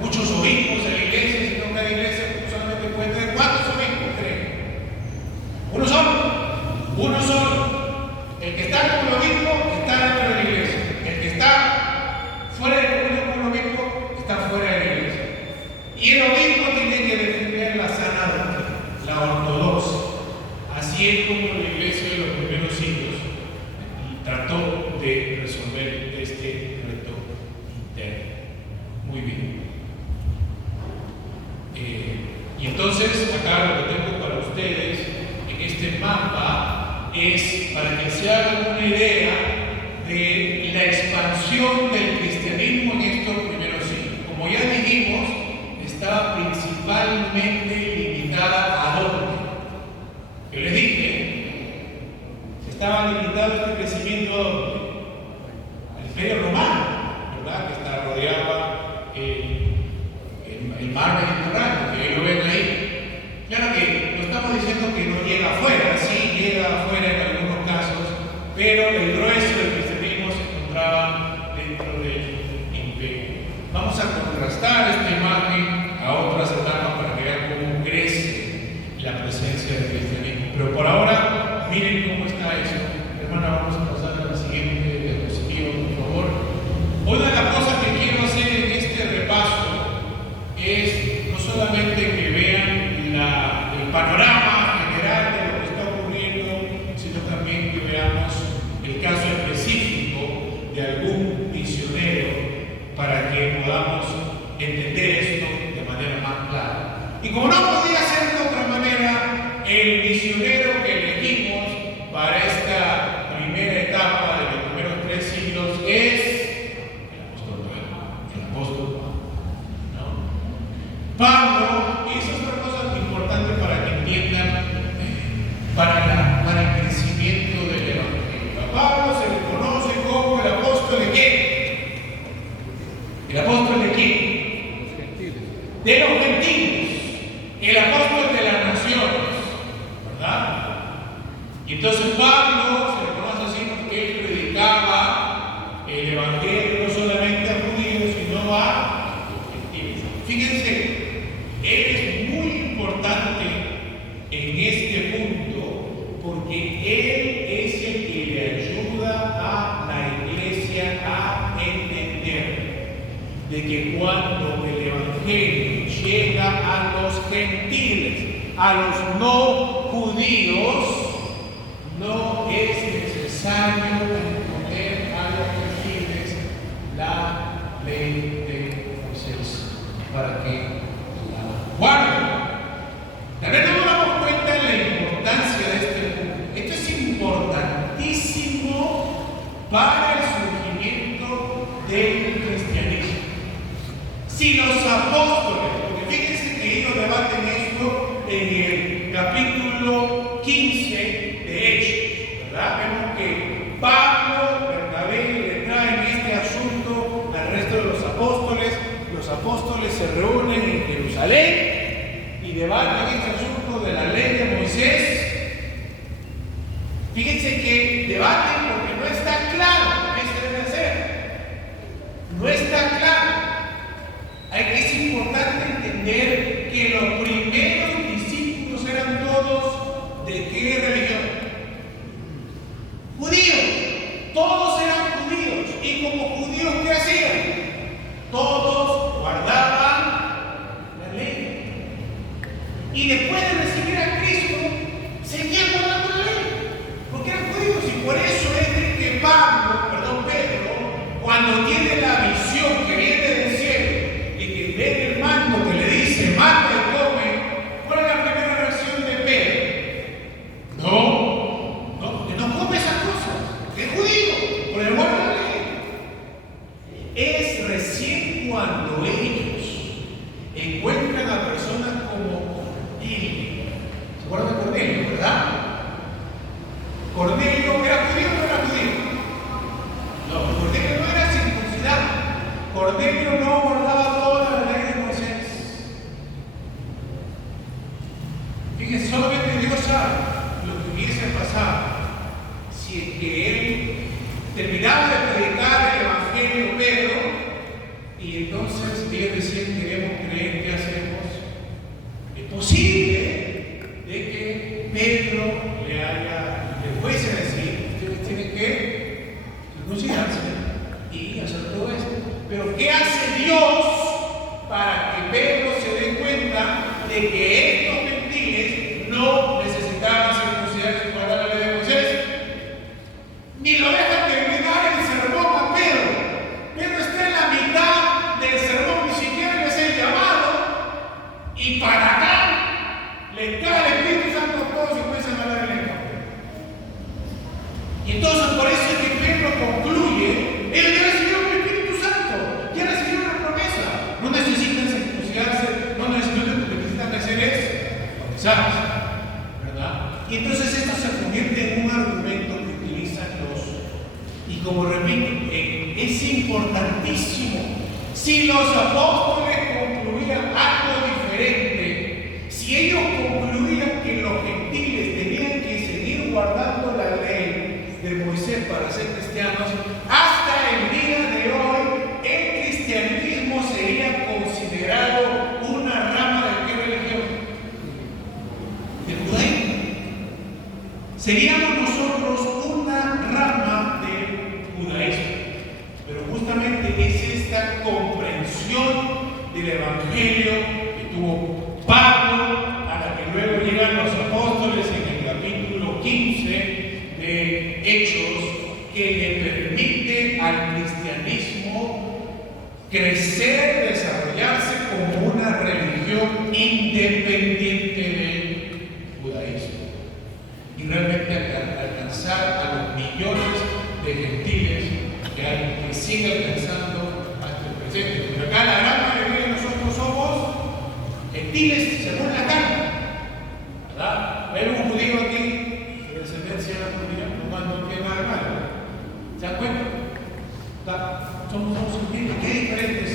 muchos obispos en la iglesia, sino que cada iglesia solamente puede tener ¿cuántos obispos creen? Uno solo. El que está como el obispo está dentro de la iglesia. El que está fuera de comunión con el obispo está fuera de la iglesia. Y el obispo tiene que defender la sana doctrina, la ortodoxia. Así es como la iglesia de los primeros siglos trató de resolver este reto interno. Muy bien. Y entonces, acá lo que tengo para ustedes en este mapa es para que se hagan una idea de la expansión del cristianismo en estos primeros siglos. Como ya dijimos, estaba principalmente limitada a dónde. Yo les dije, estaba limitado este crecimiento a dónde. Al Imperio Romano, ¿verdad? Que está rodeaba el mar Mediterráneo, que lo ven ahí. Claro que no estamos diciendo que no llega afuera, sí llega afuera en algunos casos, pero el grueso del cristianismo se encontraba dentro del imperio. Vamos a contrastar esta imagen a otras etapas para que vean cómo crece la presencia del cristianismo. Pero por ahora, miren cómo está eso. Hermana, vamos a pasar a la siguiente diapositiva, por favor. Una de las cosas que quiero hacer en este repaso es no solamente que vean el panorama general de lo que está ocurriendo, sino también que veamos el caso específico de algún misionero para que podamos entender esto de manera más clara. Y como no podía ser de otra manera, el misionero que elegimos para esta primera etapa de los primeros 3 siglos es el apóstol Pablo. Y eso es otra cosa importante para que entiendan para el crecimiento del evangelio. A Pablo se le conoce como el apóstol de quién. ¿El apóstol de quién? De los gentiles. El apóstol de las naciones, ¿verdad? Y entonces Pablo se le conoce así porque él predicaba el evangelio no solamente a judíos, sino a gentiles. Fíjense, él es muy importante en este punto porque él es el que le ayuda a la iglesia a entender de que cuando el evangelio llega a los gentiles, a los no judíos, no es necesario imponer a los gentiles la ley de Moisés para que la guarden. Tal vez no nos damos cuenta de la importancia de este punto. Esto es importantísimo para el surgimiento del cristianismo. Si los apóstoles, porque fíjense que ellos debaten esto en el capítulo 15 de Hechos, ¿verdad? Vemos que Pablo, Bernabé le traen este asunto al resto de los apóstoles se reúnen en Jerusalén y debaten este asunto de la ley de Moisés. Fíjense que debaten porque no está claro qué se debe hacer. No está claro cuando tiene la visión que viene del cielo y que ve el mando que le dice, manda y come, ¿cuál es la primera reacción de Pedro? No come esas cosas, es judío, por el guarda de la ley. Es recién cuando ellos encuentran a personas como él. ¿Se acuerdan de Cornelio, verdad? ¿Cornelio era judío o no era judío? No, Cornelio no era circuncidado. Cornelio no guardaba toda la ley de Moisés. Fíjense, solamente Dios sabe lo que hubiese pasado si es que él terminaba de predicar el Evangelio Pedro y entonces ellos decían, queremos creer, ¿qué hacemos? Es posible de que Pedro le fuese a decir, ustedes tienen que circuncidarse y hacer todo esto. Pero ¿qué hace Dios para que Pedro se dé cuenta de que estos gentiles no necesitaban circuncidarse y guardar la ley de Moisés? Ni lo dejan terminar el sermón a Pedro. Pedro está en la mitad del sermón, ni siquiera le hace el llamado, y para acá le cae el Espíritu Santo a todos y comienzan a hablar en lengua. Y entonces por eso es que Pedro concluye, ellos ya recibieron el Espíritu Santo, ya recibieron la promesa, no necesitan circuncidarse, no necesitan hacer eso, ¿sabes? ¿Verdad? Y entonces esto se convierte en un argumento que utilizan y como repito, es importantísimo. Si los apóstoles concluían algo diferente, si ellos concluían que los gentiles tenían que seguir guardando la ley de Moisés para ser cristianos, hasta el día de hoy el cristianismo sería considerado una rama de qué religión? Del judaísmo. Seríamos nosotros una rama del judaísmo. Pero justamente es esta comprensión del Evangelio que tuvo Pablo, a la que luego llegan los apóstoles en el capítulo 15 de Hechos, que le permite al cristianismo crecer, desarrollarse como una religión independiente del judaísmo y realmente alcanzar a los millones de gentiles que sigue alcanzando hasta el presente. Pero acá la gran mayoría de nosotros somos gentiles según la carne, ¿verdad? ¿Hay algún judío aquí de descendencia judía? No tiene nada de malo. ¿Se dan cuenta? Somos gentiles, qué diferentes.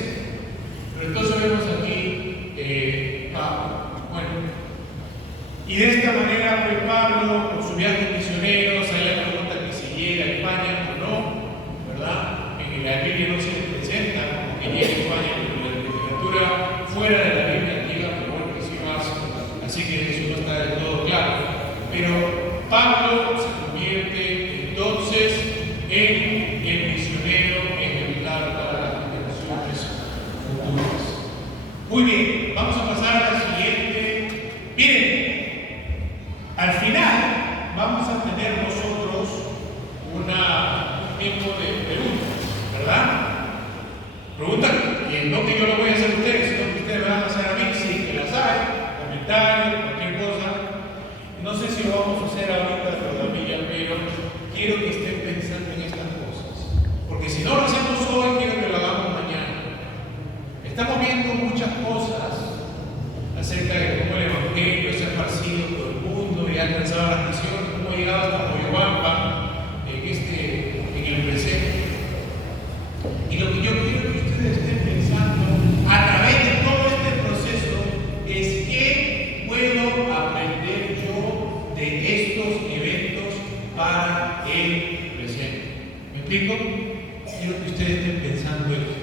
Pero entonces vemos aquí Pablo. Bueno, y de esta manera, pues Pablo, con su viaje misionero, hay la pregunta que si llega a España o no. ¿Verdad? En la Biblia no se le presenta como que llega a España, pero la literatura fuera de la Biblia antigua, pero bueno, que sí más, así que eso no está del todo claro. Pero Pablo se convierte entonces en el misionero ejemplar para las generaciones futuras. Muy bien, vamos a pasar a la siguiente. Miren, al final vamos a tener nosotros un tiempo de preguntas, ¿verdad? Preguntas que no que yo lo voy a hacer a ustedes, sino que ustedes me van a hacer a mí, sí, que las hay, comentarios, cualquier cosa. No sé si lo vamos a hacer ahorita todavía, pero quiero que estén pensando en estas cosas. Porque si no lo hacemos hoy, quiero que lo hagamos mañana. Estamos viendo muchas cosas acerca de cómo el Evangelio se ha esparcido por el mundo y ha alcanzado las naciones, cómo ha llegado hasta Moyobamba en el presente. Y lo que yo quiero que ustedes estén pensando a través de todo este proceso es qué puedo aprender yo de estos eventos para el presente. ¿Me explico? Quiero que ustedes estén pensando esto,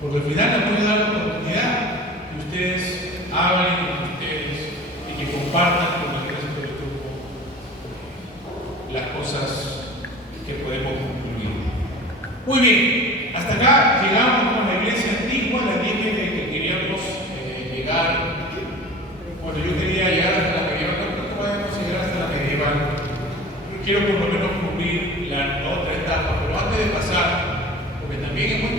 porque al final les voy a dar la oportunidad que ustedes hablen entre ustedes y que compartan con el resto del grupo las cosas que podemos concluir. Muy bien, hasta acá llegamos con la iglesia antigua, la dije que queríamos llegar. Bueno, yo quería llegar hasta la medieval, no podemos llegar hasta la medieval. Quiero por lo menos cubrir la otra etapa, pero antes de pasar, porque también es muy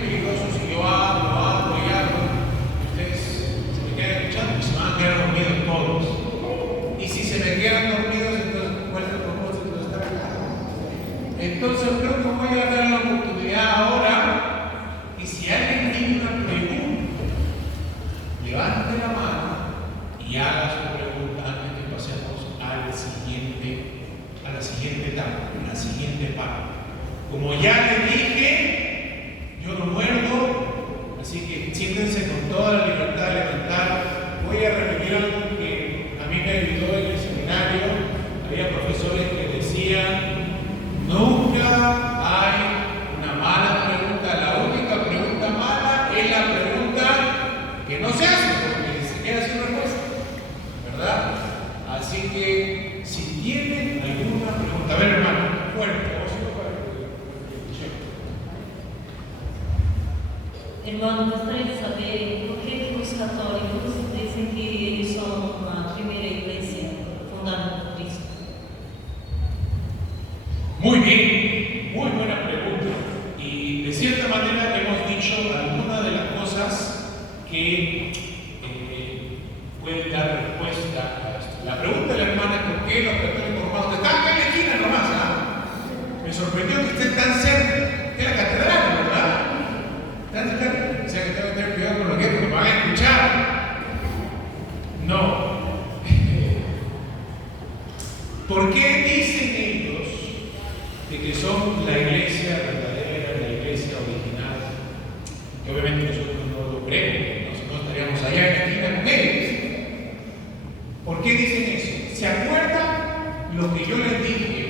Irmão, gostaria de saber por que os católicos dizem que eles são a primeira igreja fundada por Cristo. Muy bien, muy buena pregunta. Y de cierta manera hemos dicho algunas de las cosas que pueden dar respuesta a esto. La pregunta de la hermana, ¿por qué los católicos romanos están acá en la esquina nomás? Me sorprendió que estén tan cerca. Es la catedral, ¿verdad? Tan cerca. O sea que tengo que tener cuidado con lo que me van a escuchar. No. ¿Por qué dicen ellos de que son la iglesia verdadera, la iglesia original? Que obviamente nosotros no lo creemos, nosotros estaríamos allá en la esquina con ellos. ¿Por qué dicen eso? ¿Se acuerdan lo que yo les dije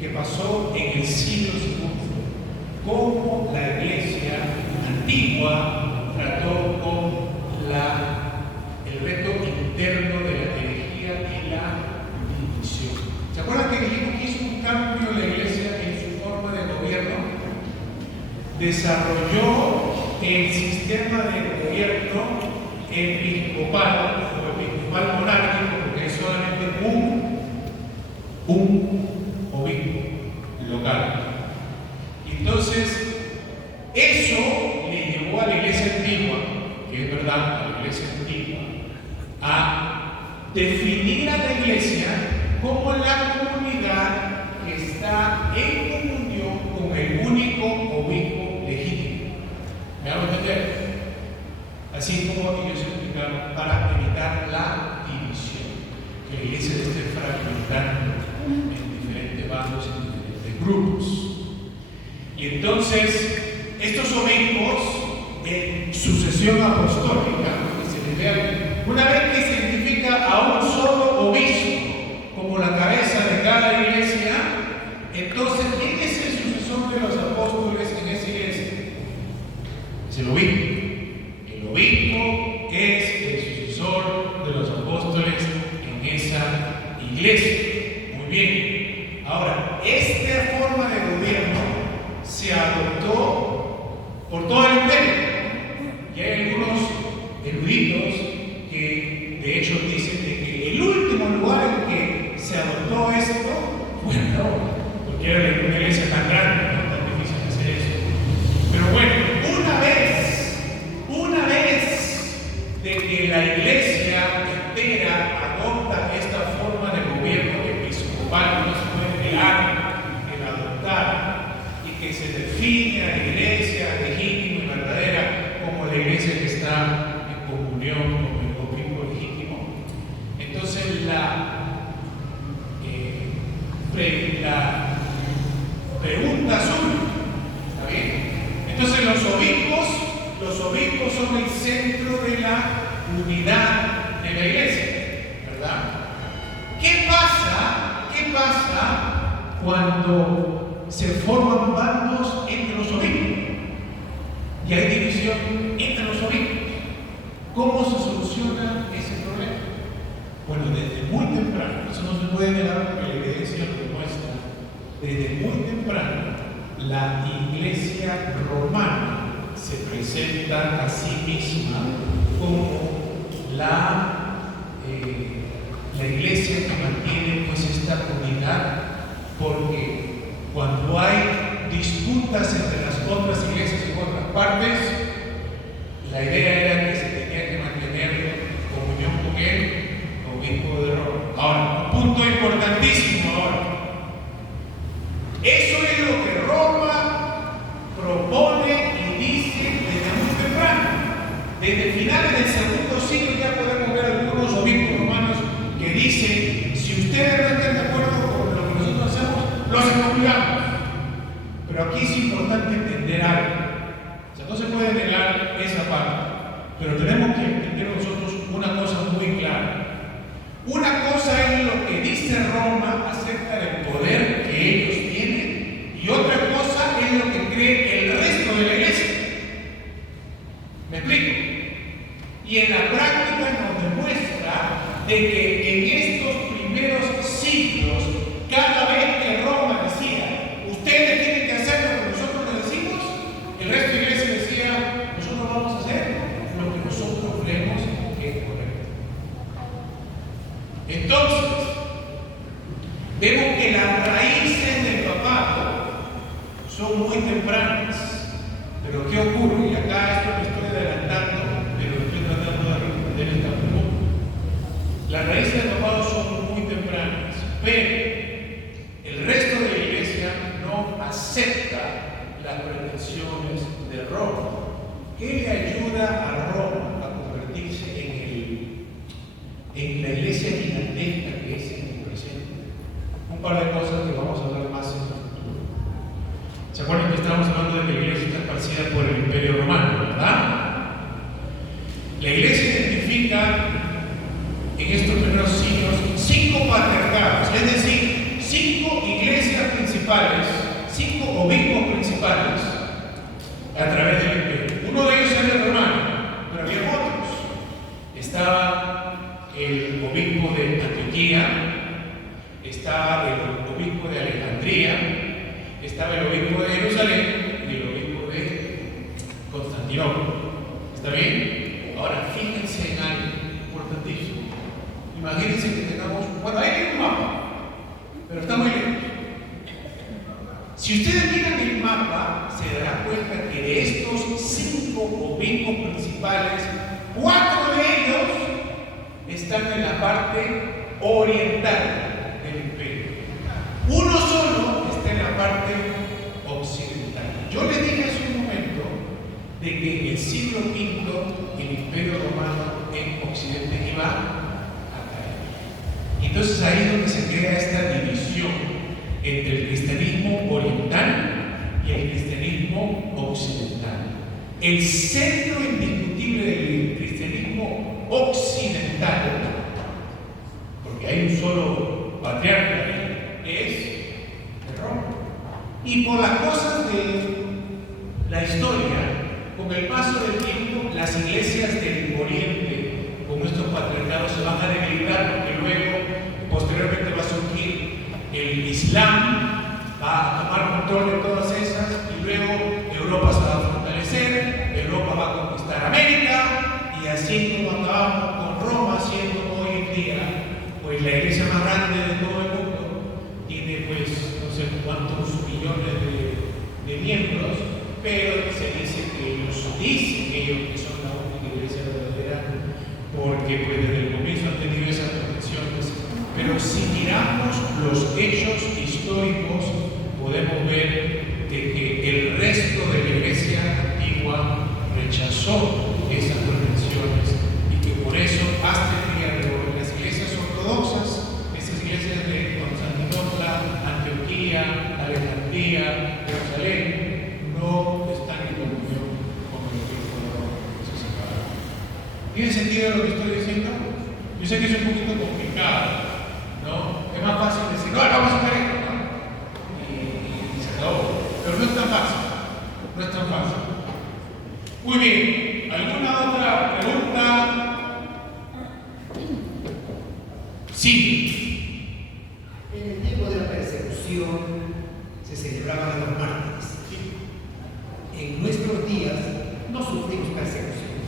que pasó en el siglo II? Cómo la iglesia antigua trató con el reto interno de la herejía y la división. ¿Se acuerdan que dijimos que hizo un cambio la iglesia en su forma de gobierno? Desarrolló el sistema de gobierno episcopal o episcopal monárquico, porque es solamente un obispo local. Entonces, eso le llevó a la iglesia antigua, que es verdad, a la iglesia antigua, a definir a la iglesia como la comunidad que está en comunión con el único obispo legítimo. ¿Me hago entender? Así como ellos explicaron, para evitar la división, que la iglesia se esté fragmentando en diferentes bandos, en diferentes grupos. Y entonces, estos obispos, en sucesión apostólica, una vez que se identifica a un solo obispo como la cabeza de cada iglesia, entonces, ¿quién es el sucesor de los apóstoles en esa iglesia? Es el obispo. El obispo es el sucesor de los apóstoles en esa iglesia. Muy bien. Ahora, esta forma de gobierno se adoptó por todo el imperio. Y hay algunos eruditos que de hecho dicen de que el último lugar en que se adoptó esto fue en Roma, porque era una iglesia tan grande, no tan difícil hacer eso. Pero bueno, una vez de que la iglesia entera adopta esta forma de gobierno episcopal, no se puede negar el adoptar, y que se define a la iglesia legítima y verdadera como la iglesia que está en comunión con el obispo legítimo. Entonces la pregunta surge, ¿está bien? Entonces los obispos son el centro de la unidad de la iglesia, ¿verdad? ¿Qué pasa cuando se forman bandos entre los obispos y hay división entre los obispos? ¿Cómo se soluciona ese problema? Bueno, desde muy temprano, eso no se puede negar porque la evidencia lo demuestra, desde muy temprano la iglesia romana se presenta a sí misma como la iglesia que mantiene pues esta unidad, porque cuando hay disputas entre las otras iglesias y otras partes, la idea era que se tenía que mantener comunión con el obispo de Roma. Ahora, un punto importantísimo ahora. Eso es lo que Roma propone y dice desde muy temprano. Desde finales del segundo siglo ya podemos ver algunos obispos romanos que dicen: si ustedes no están de acuerdo con lo que nosotros hacemos, los excomulgamos. Pero aquí es importante entender algo. O sea, no se puede negar esa parte, pero tenemos que entender nosotros una cosa muy clara. Una cosa es lo que dice Roma acerca del poder que ellos tienen, y otra cosa es lo que cree el resto de la iglesia. ¿Me explico? Y en la práctica nos demuestra de que en estos primeros siglos, cada vez que Roma decía: ustedes tienen que hacer lo que nosotros les decimos, el resto de la iglesia decía: nosotros vamos vemos que las raíces del papado son muy tempranas. Pero ¿qué ocurre? Y acá esto me estoy adelantando, pero estoy tratando de responder esta pregunta. Las raíces del papado son muy tempranas, pero el resto de la iglesia no acepta las pretensiones de Roma. ¿Qué le ayuda a Roma a convertirse en la iglesia gigantesca que es en el presente? Un par de cosas que vamos a hablar más en el futuro. ¿Se acuerdan que estábamos hablando de que la iglesia está esparcida por el Imperio Romano, verdad? La iglesia identifica en estos primeros siglos 5 patriarcados, es decir, 5 iglesias principales, 5 obispos principales a través del imperio. Uno de ellos era el romano, pero había otros. Estaba el obispo de Antioquía, estaba el obispo de Alejandría, estaba el obispo de Jerusalén y el obispo de Constantinopla. ¿Está bien? Ahora fíjense en algo importantísimo. Imagínense que tengamos, bueno, ahí hay un mapa, pero está muy lejos. Si ustedes miran el mapa, se darán cuenta que de estos 5 obispos principales, 4 de ellos están en la parte oriental del imperio. Uno solo está en la parte occidental. Yo les dije hace un momento de que en el siglo V el imperio romano en occidente iba a caer. Y entonces ahí es donde se crea esta división entre el cristianismo oriental y el cristianismo occidental. El centro indiscutible del cristianismo occidental, porque hay un solo patriarca ahí, es de Roma. Y por las cosas de la historia, con el paso del tiempo, las iglesias del oriente, con estos patriarcados, se van a debilitar, porque luego, posteriormente, va a surgir el Islam, va a tomar control de todas esas, y luego Europa se va a fortalecer, Europa va a conquistar América, y así como acabamos con Roma, siendo hoy en día pues la iglesia más grande de todo el mundo, tiene pues no sé cuántos millones de miembros, pero se dice que dicen ellos que son la única iglesia verdadera, porque pues desde el comienzo han tenido esas protecciones. Pero si miramos los hechos históricos, podemos ver que el resto de la iglesia antigua rechazó esas pretensiones y que por eso hasta el día de hoy las iglesias ortodoxas, esas iglesias de Constantinopla, Antioquía, Alejandría, Jerusalén, no están en comunión con el Cristo de Roma, se separaron. ¿Tiene sentido lo que estoy diciendo? Yo sé que es un poquito complicado, ¿no? Es más fácil decir, no, vamos a hacer esto, ¿no? Y se acabó. Pero no es tan fácil, no es tan fácil. Muy bien, ¿alguna otra pregunta? Sí. En el tiempo de la persecución se celebraban los mártires. En nuestros días no sufrimos persecución.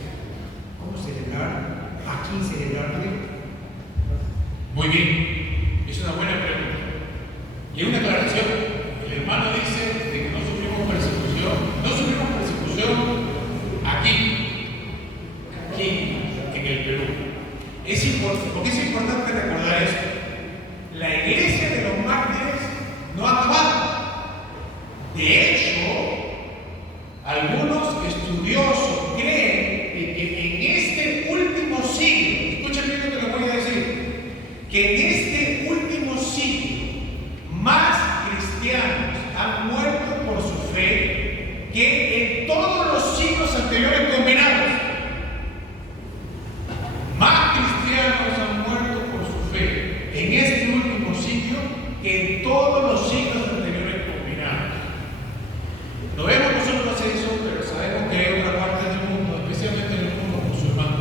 ¿Cómo celebrar? ¿A quién celebrarle? Muy bien, es una buena pregunta. Y hay una aclaración. El hermano dice de que no sufrimos persecución. No sufrimos persecución aquí, en el Perú. Porque es importante recordar esto. La iglesia de los mártires no ha acabado. De hecho, algunos estudiosos creen que en este último siglo, escuchen bien lo que les voy a decir, que en este último siglo más cristianos han muerto por su fe que en todos los siglos anteriores combinados. Más cristianos han muerto por su fe en este último siglo que en todos los siglos anteriores combinados. No vemos nosotros eso, pero sabemos que hay otras partes del mundo, especialmente en el mundo musulmán,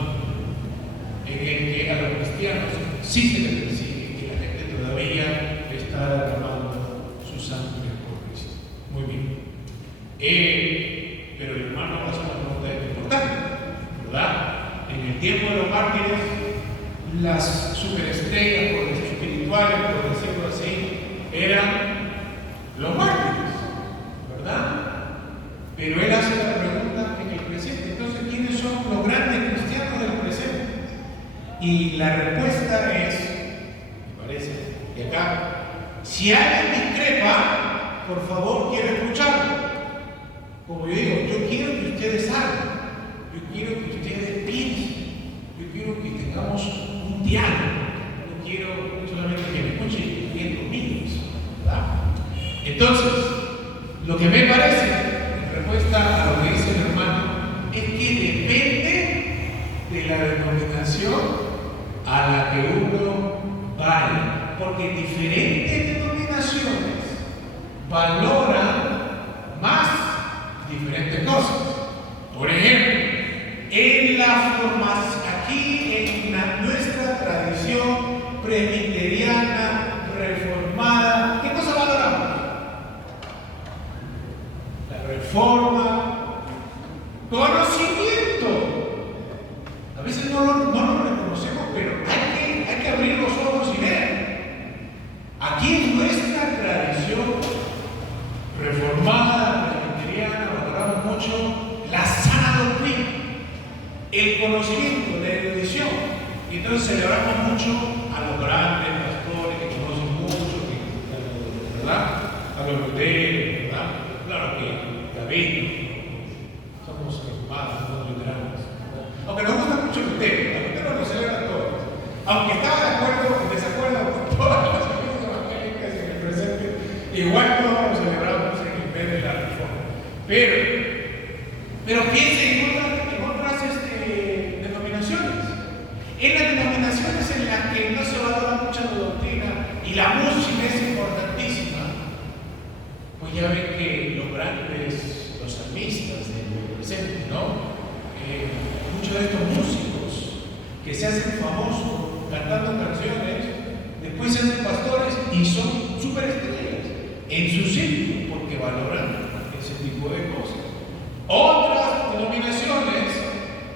en el que a los cristianos sí se les persigue y la gente todavía está derramando su sangre por Cristo. Muy bien. Pero el hermano va a hacer una pregunta importante, ¿verdad? En el tiempo de los mártires, las superestrellas, por decir espirituales, por decirlo así, eran los mártires, ¿verdad? Pero él hace la pregunta en el presente. Entonces, ¿quiénes son los grandes cristianos del presente? Y la respuesta es, me parece, que acá, si alguien discrepa, por favor, quiero escucharlo. Como yo digo, yo quiero que ustedes hablen, yo quiero que ustedes piensen, yo quiero que tengamos un diálogo, no quiero solamente que me escuchen y que conmigo, ¿verdad? Entonces, lo que me parece, en respuesta a lo que dice el hermano, es que depende de la denominación a la que uno vaya, porque diferentes denominaciones valoran más diferentes cosas. Por ejemplo, en la formación, aquí en nuestra tradición presbiteriana reformada, ¿qué cosa valoramos? La reforma, conocimiento. A veces no lo reconocemos, pero hay que abrir los ojos y ver. Aquí en nuestra tradición reformada, valoramos mucho la sana doctrina, el conocimiento, la erudición. Y entonces celebramos mucho a los grandes pastores que conocen mucho, ¿verdad? A los luteros, ¿verdad? Claro que David, somos reformados, somos luteranos. Aunque nos gusta mucho Lutero, a Lutero lo celebran todos. Aunque estaba de acuerdo o desacuerdo con todas las iglesias evangélicas en el presente, igual todos lo celebramos en el mes de la reforma. Pero piensen en otras denominaciones. En las denominaciones en las que no se valora mucho la doctrina y la música es importantísima, pues ya ven que los grandes, los salmistas del presente, ¿no? Muchos de estos músicos que se hacen famosos cantando canciones, después se hacen pastores y son superestrellas en su sitio porque valoran ese tipo de cosas. Otras denominaciones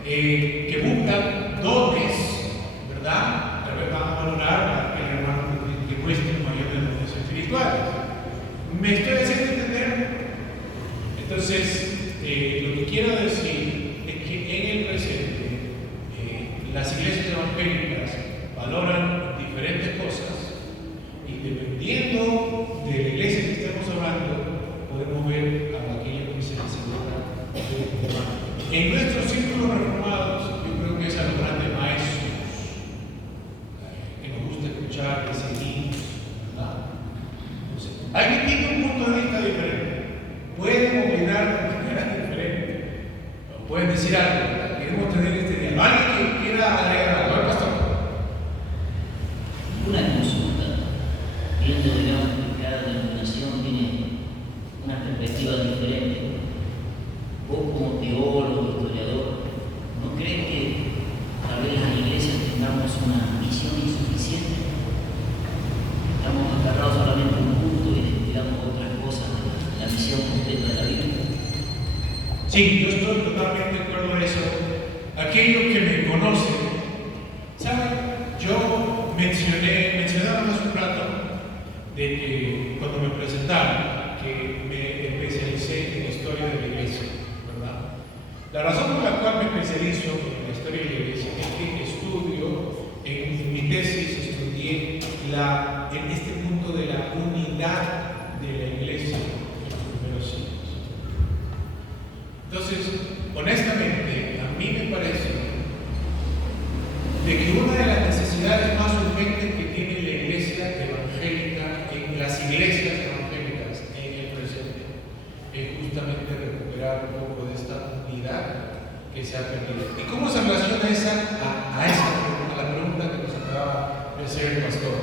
que buscan dones, ¿verdad? Tal vez van a valorar a aquel hermano que muestre mayores dones espirituales. ¿Me estoy haciendo entender? Entonces, lo que quiero decir es que en el presente las iglesias evangélicas valoran diferentes cosas y dependiendo de la iglesia que estemos hablando, podemos ver a aquello que se celebra. En nuestros círculos reformados, yo creo que es a los grandes maestros que nos gusta escuchar, que seguimos, ¿verdad? Entonces, hay que tener un punto de vista diferente. Pueden opinar de manera diferente, o pueden decir algo. Queremos tener este diálogo. ¿Alguien que quiera agregar algo? Pastor. Una consulta, viendo, digamos, que cada denominación tiene una perspectiva diferente. Vos como teólogo, historiador, ¿no crees que tal vez las iglesias tengamos una visión insuficiente? Estamos agarrados solamente a un punto y descuidamos otras cosas de la visión completa de la Biblia. Sí, yo estoy totalmente de acuerdo en eso. Aquellos que me conocen, ¿saben? Yo mencionaba hace un rato de que cuando me presentaron, que me especialicé en historia de la iglesia, ¿verdad? La razón por la cual me especializo en la historia de la iglesia es que estudio, en mi tesis estudié en este punto de la unidad de la iglesia en los primeros siglos. Entonces, honestamente, a mí me parece de que una de las necesidades más urgentes que tiene la iglesia evangélica, en las iglesias evangélicas en el presente, es justamente recuperar un poco de esta unidad que se ha perdido. ¿Y cómo se relaciona a la pregunta que nos acaba de hacer el pastor?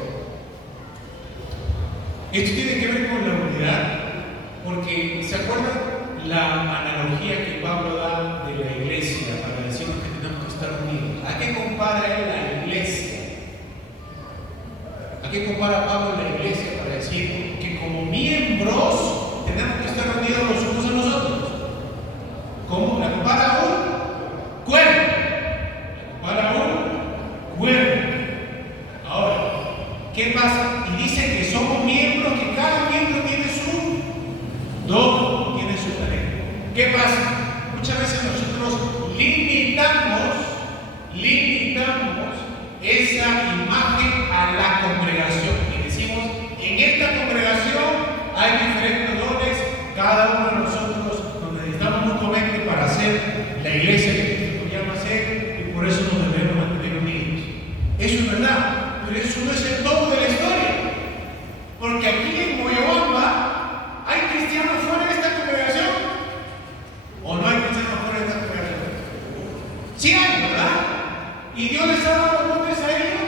Esto tiene que ver con la unidad, porque ¿se acuerdan la analogía que Pablo da de la iglesia para decirnos que tenemos que estar unidos? ¿A qué compara él la iglesia? ¿A qué compara Pablo la iglesia para decir que como miembros tenemos que estar unidos los unos a los otros? ¿Cómo? ¿La compara a un cuerpo? ¿La compara a un cuerpo? Ahora, ¿qué pasa? Y dice que somos miembros que limitamos esa imagen a la congregación y decimos, en esta congregación hay diferentes dones, cada uno de nosotros nos necesitamos mutuamente para hacer la iglesia que Cristo nos llama a ser, y por eso nos debemos mantener unidos. Eso es verdad, pero eso no es el todo de la historia, porque aquí en Moyobamba hay cristianos fuera de esta congregación, o no hay cristianos fuera de esta congregación. Sí hay, ¿verdad? Y Dios les ha dado dones a ellos.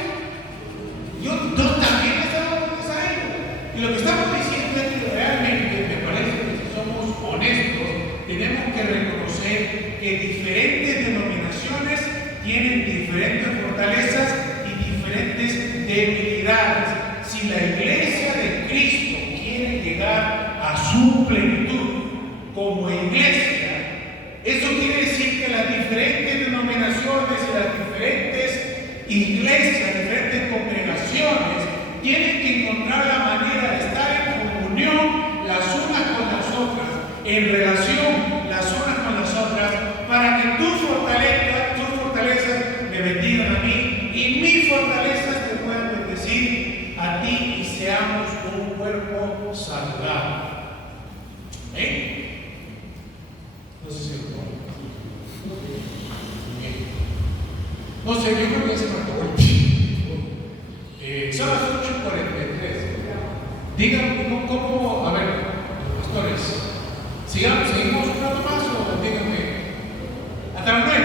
Dios también les ha dado dones a ellos. Y lo que estamos diciendo es que realmente, me parece que si somos honestos, tenemos que reconocer que diferentes denominaciones tienen diferentes fortalezas y diferentes debilidades. Si la iglesia de Cristo quiere llegar a su plenitud como iglesia, eso quiere decir que las diferentes denominaciones y las diferentes iglesias, diferentes congregaciones, tienen que encontrar la manera de estar en comunión las unas con las otras, en relación las unas con las otras, para que tus fortalezas me bendigan a mí y mis fortalezas te puedan bendecir a ti y seamos un cuerpo saludable. No sé si lo pongo. No sé, yo creo que se me acabó el tiempo. Son las 8:43. Díganme cómo, a ver, pastores, seguimos un rato más o díganme. Hasta las 9.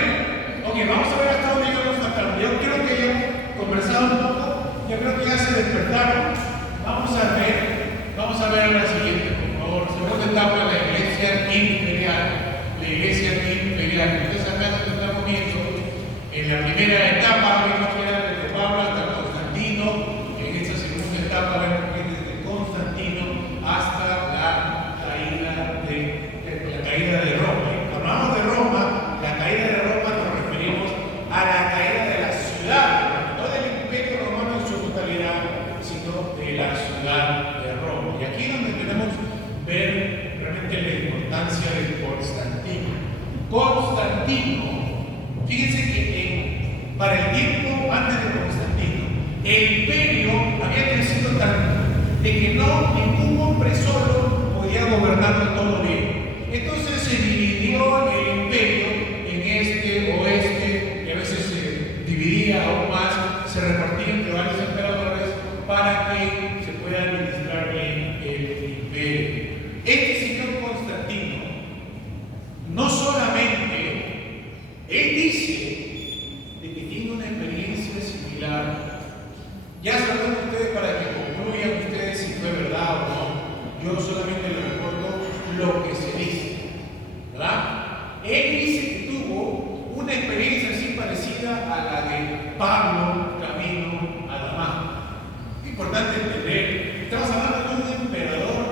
Ok, vamos a ver hasta dónde llegamos hasta las 9. Yo creo que ya hemos conversado un poco, yo creo que ya se despertaron. Vamos a ver la siguiente, por favor. Segunda etapa de la iglesia imperial. La iglesia imperial. Entonces acá nos estamos viendo en la primera etapa, vemos que era desde Pablo hasta Constantino. En esta segunda etapa vemos que desde Constantino hasta la caída de Roma. Y cuando hablamos de Roma, la caída de Roma nos referimos a la caída de la ciudad, no del imperio romano en su totalidad, sino de la ciudad de Roma. Y aquí es donde tenemos ver realmente la importancia de Constantino, fíjense que para el tiempo antes de Constantino, el imperio había crecido tanto de que ningún hombre solo podía gobernarlo todo bien. Entonces se dividió el imperio en este, oeste, y a veces se dividía aún más, se repartía entre varios emperadores para que se pueda administrar bien el imperio. Este señor Constantino no solamente, él dice de que tiene una experiencia similar. Ya saben ustedes para que concluyan ustedes si fue verdad o no. Yo solamente les recuerdo lo que se dice, ¿verdad? Él dice que tuvo una experiencia así parecida a la de Pablo camino a Damasco. Es importante entender, estamos hablando de un emperador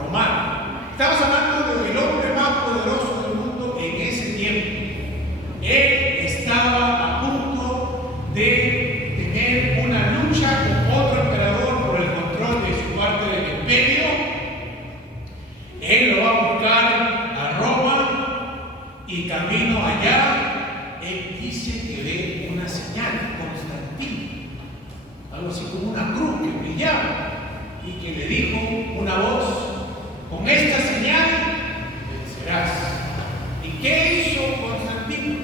romano. Estamos hablando del hombre más poderoso del mundo en ese tiempo. Él estaba a punto de tener una lucha con otro emperador por el control de su parte del imperio. Él lo va a buscar a Roma y camino allá, él dice que ve una señal, Constantino, algo así como una cruz que brillaba y que le dijo una voz: con esta señal vencerás. ¿Y qué hizo Constantino?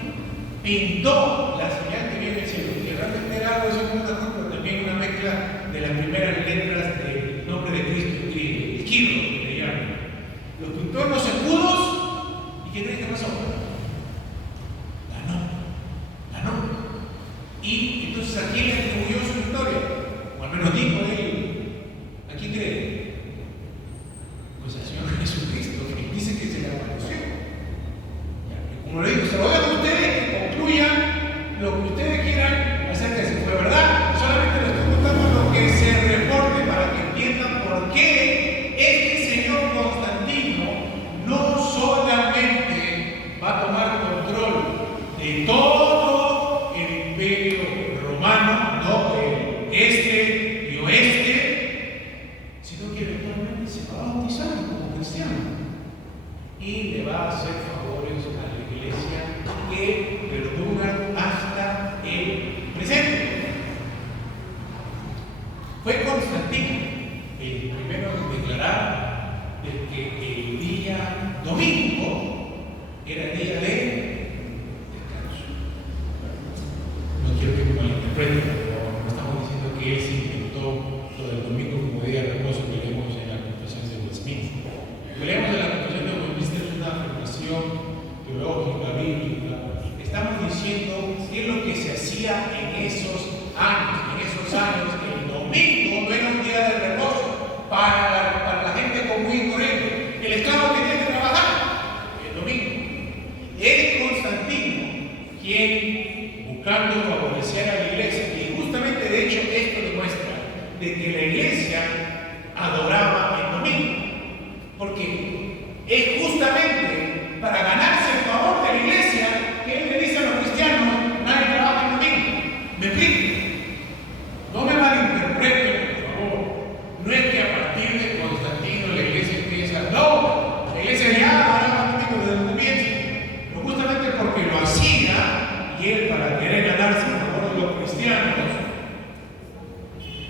Pintó la señal que viene en el cielo, que realmente era algo así como una cruz, pero también una mezcla de las primeras letras del nombre de Cristo, el Quirlo, que le llaman. Los pintó en los escudos, ¿y qué creen que pasó? Ganó. Y entonces, ¿a quién le atribuyó su victoria? O al menos dijo él, ¿a quién cree? Pues al Señor Jesucristo, que dice que se le apareció. Como le digo, se lo dejo a ustedes que concluyan lo que ustedes quieran acerca de si fue verdad. Solamente les estoy contando lo que se reporte para que entiendan por qué este señor Constantino no solamente va a tomar control de todo el imperio romano, no el este y oeste, sino que eventualmente se va a bautizar como cristiano y le va a hacer favores a la iglesia que iglesia en esos años, el domingo no era un día de reposo para la gente común y corriente. El esclavo tenía que trabajar el domingo. Es Constantino quien, buscando favorecer a la iglesia, y justamente de hecho esto demuestra de que la iglesia adoraba el domingo, porque es justamente para ganarse el favor de la iglesia que él le dice a los cristianos: nadie trabaja el domingo. ¿Me explico? No me malinterpreten, por favor. No es que a partir de Constantino la iglesia empieza, no, la iglesia ya adoraba el domingo desde el comienzo, pero justamente porque lo hacía, y él para querer ganarse el favor de los cristianos,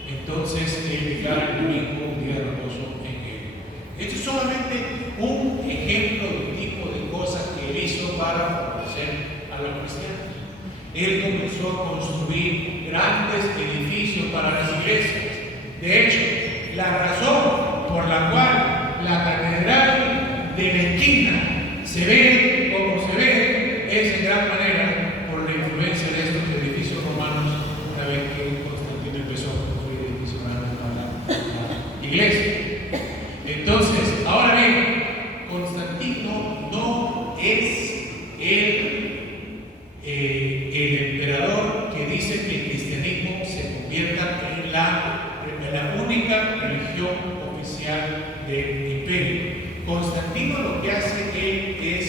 entonces él declara el domingo un día de reposo en él. Esto es solamente un ejemplo del tipo de cosas que él hizo para favorecer a los cristianos. Él comenzó a construir grandes edificios para las iglesias. De hecho, la razón por la cual la catedral de la esquina se ve como se ve es en gran manera por la influencia de estos edificios romanos una vez que Constantino empezó a construir edificios grandes para la iglesia. Entonces, ahora bien, Constantino no es el emperador que dice que el cristianismo se convierta en la única religión oficial del imperio. Constantino lo que hace él es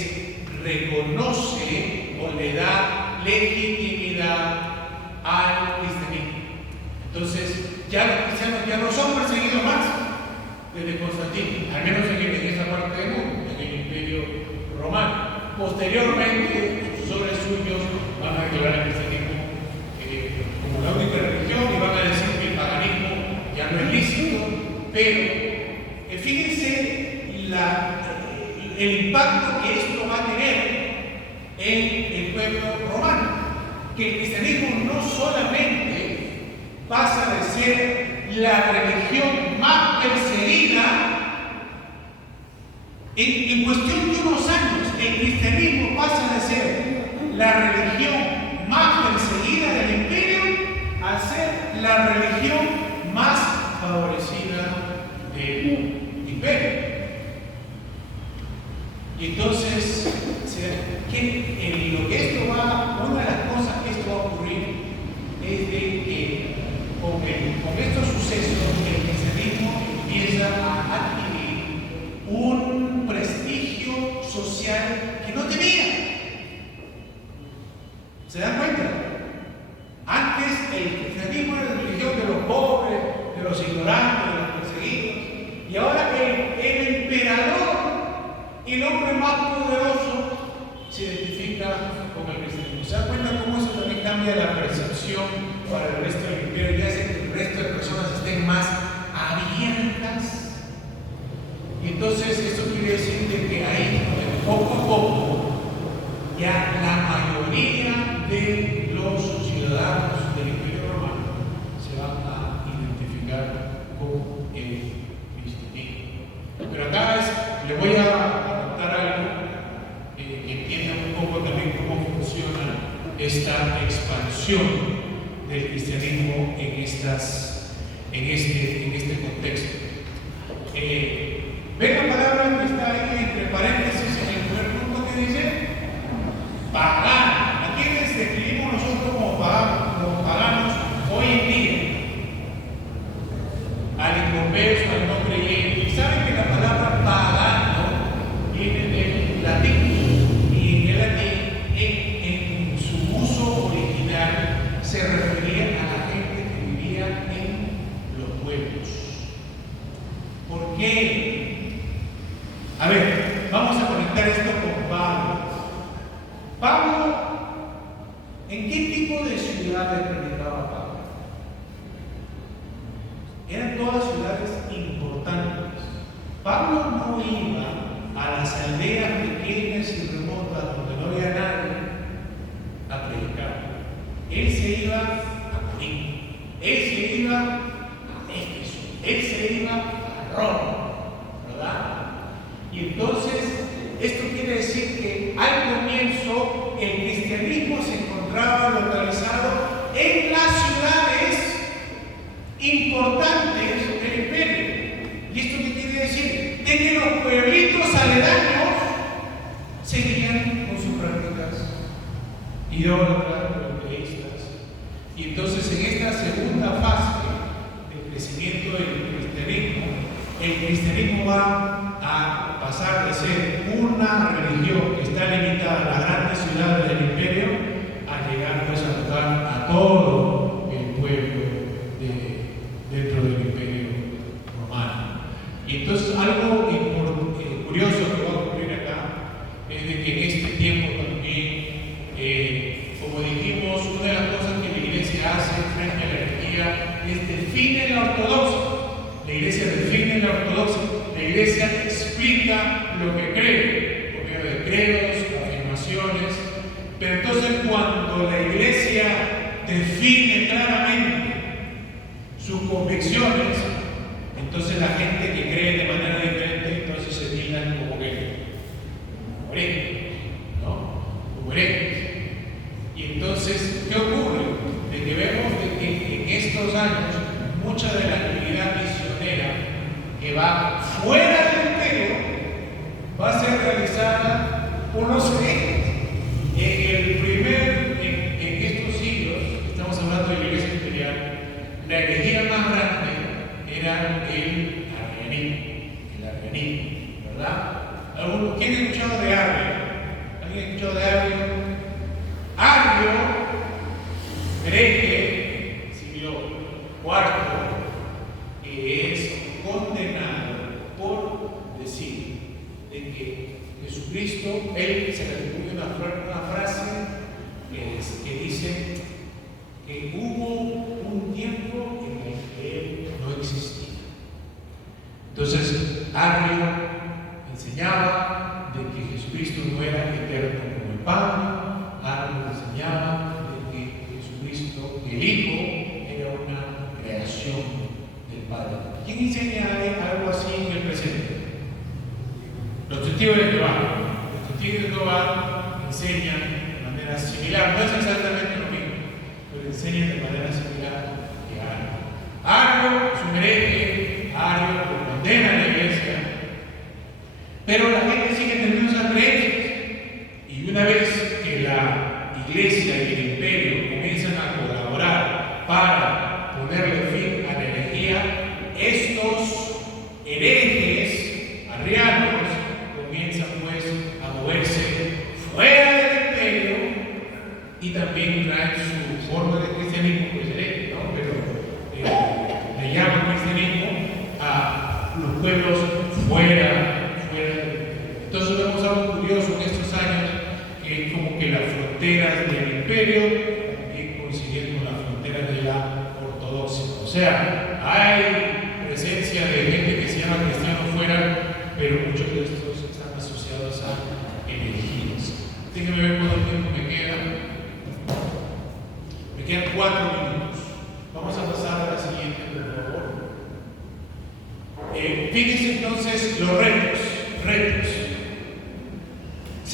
reconoce o le da legitimidad al cristianismo. Entonces, ya los cristianos ya no son perseguidos más desde Constantino, al menos en esta parte del mundo, en el imperio romano. Posteriormente, sucesores suyos van a declarar el cristianismo como la única religión y van a decir que el paganismo ya no es lícito, pero fíjense el impacto que esto va a tener en el pueblo romano, que el cristianismo no solamente pasa de ser la religión más perseguida, en cuestión de unos años, el cristianismo pasa de ser la religión más perseguida del imperio a ser la religión más favorecida del imperio. Y entonces, una de las cosas que esto va a ocurrir es de que con estos sucesos el cristianismo empieza a adquirir un prestigio social que no tenía. ¿Se dan cuenta? Antes el cristianismo era la religión de los pobres, de los ignorantes, de los perseguidos, y ahora el emperador, el hombre más poderoso, se identifica con el cristianismo. ¿Se dan cuenta cómo eso también cambia la percepción para el resto del imperio y hace que el resto de personas estén más abiertas? Y entonces esto quiere decir que ahí, poco a poco, ya la mayoría de los ciudadanos del imperio romano se van a identificar con el cristianismo. Pero acá les voy a contar algo que entiendan un poco también cómo funciona esta expansión del cristianismo en este contexto. ¿Ven la palabra que está ahí entre paréntesis en el primer punto que dice? Pagano. ¿A quiénes describimos nosotros como paganos hoy en día? Al inconverso, al no creyente. ¿Y saben que la palabra pagano viene del latín? Y en el latín, en su uso original, se refería a la gente que vivía en los pueblos. ¿Por qué? A ver, vamos a conectar esto con Pablo. Pablo, ¿en qué tipo de ciudades predicaba Pablo? Eran todas ciudades importantes. Pablo no iba a las aldeas pequeñas y remotas donde no había nadie a predicar. Él se iba a Corinto, él se iba a Éfeso, él se iba a Roma, ¿verdad? Y entonces, esto quiere decir que al comienzo el cristianismo se encontraba localizado idólatras, politeístas. Y entonces en esta segunda fase del crecimiento el cristianismo va a pasar de ser una religión que está limitada a las grandes ciudades del imperio a llegar pues a tocar a todo el pueblo dentro del imperio romano. Y entonces algo curioso que va a ocurrir acá es de que en este tiempo también, como dijimos, una de las cosas que la iglesia hace frente a la herejía es define la ortodoxia. La iglesia define la ortodoxia. La iglesia explica lo que cree por medio de credos, afirmaciones. Pero entonces cuando la iglesia define claramente sus convicciones, entonces la gente que cree de manera diferente entonces se tildan como herejes, ¿no? Como herejes. Y entonces, ¿qué ocurre? De que vemos de que en estos años mucha de la actividad misionera que va fuera del imperio va a ser realizada por los herejes. En estos siglos, estamos hablando de la iglesia imperial, la herejía más grande era el arrianismo, ¿verdad? ¿Quién ha escuchado de Arrio? ¿Alguien ha escuchado de Arrio? Arrio, hereje, siglo IV, es condenado por decir de que Jesucristo, él se le atribuye una frase que dice que hubo un tiempo en el que él no existía. Entonces, Arrio enseñaba de que Jesucristo no era eterno como el Padre. Arrio enseñaba de que Jesucristo, el Hijo, era una creación del Padre. ¿Quién enseña algo así en el presente? Los testigos de Jehová. Los testigos de Jehová enseñan de manera similar, no es exactamente lo mismo, pero enseñan de manera similar que Arrio. Arrio es un hereje, Arrio lo condena a la iglesia, pero la gente sigue teniendo esas creencias. Y una vez que la iglesia y el imperio comienzan a colaborar para ponerle fin a la herejía, estos herejes arrianos comienzan pues a moverse fuera del imperio y también traen su forma de cristianismo, pues hereje, ¿no? Pero le llaman cristianismo a los pueblos fuera del imperio. Entonces vemos algo curioso en estos años, que es como que las fronteras del imperio también coinciden con las fronteras de la ortodoxia. O sea, hay presencia de gente que se llama cristiano fuera, pero muchos de estos están asociados a herejías. Déjenme ver cuánto tiempo me queda. Me quedan 4 minutos. Vamos a pasar a la siguiente, por favor. Fíjense entonces los retos.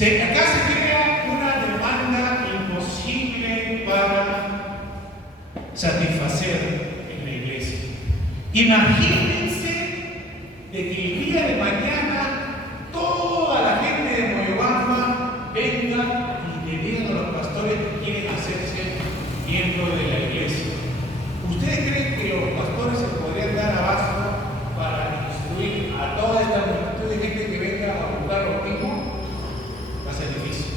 Acá se crea una demanda imposible para satisfacer en la iglesia. Imagínense de que el día de mañana toda la gente de Moyobamba venga y le digan a los pastores que quieren hacerse miembro de la iglesia. ¿Ustedes creen que los pastores se podrían dar abasto para instruir a toda esta multitud de gente que venga a buscar bautismo? Va a ser difícil.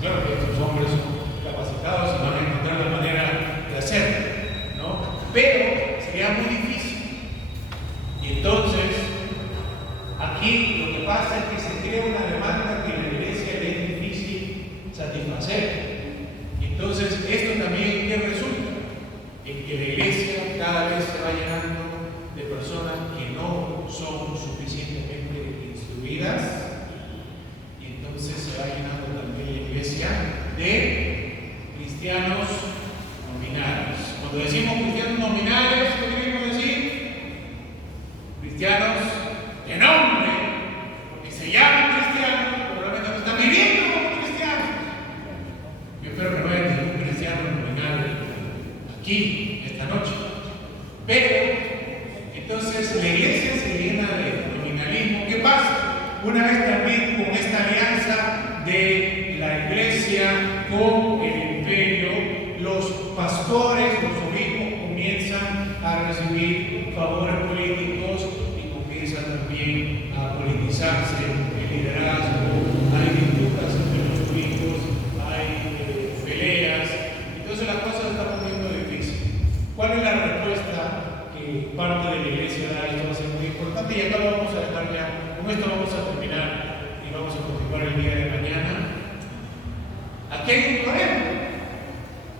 Claro que estos hombres son capacitados y van a encontrar la manera de hacerlo, ¿no? Pero sería muy difícil. Y entonces, aquí lo que pasa es que se crea una demanda que en la iglesia le es difícil satisfacer. Y entonces, esto también, ¿qué resulta? En que la iglesia cada vez se va llenando de personas que no son suficientemente instruidas. Entonces se va llenando también la iglesia de cristianos nominales. Cuando decimos cristianos nominales, ¿qué queremos decir? Cristianos de nombre, porque se llaman cristianos, pero realmente no están viviendo como cristianos. Yo espero que no haya ningún cristiano nominal aquí, esta noche. Pero, entonces la iglesia se llena de nominalismo. ¿Qué pasa? Una vez también con esta alianza de la iglesia iglesia con el imperio, los pastores, los obispos comienzan a recibir favores políticos y comienzan también a politizarse el liderazgo, hay disputas entre los obispos, hay peleas, entonces la cosa se está poniendo difícil. ¿Cuál es la respuesta que parte de la iglesia da? Esto va a ser muy importante y acá lo vamos a dejar ya, con esto vamos a terminar y vamos a continuar el día de mañana. Aquí hay un problema,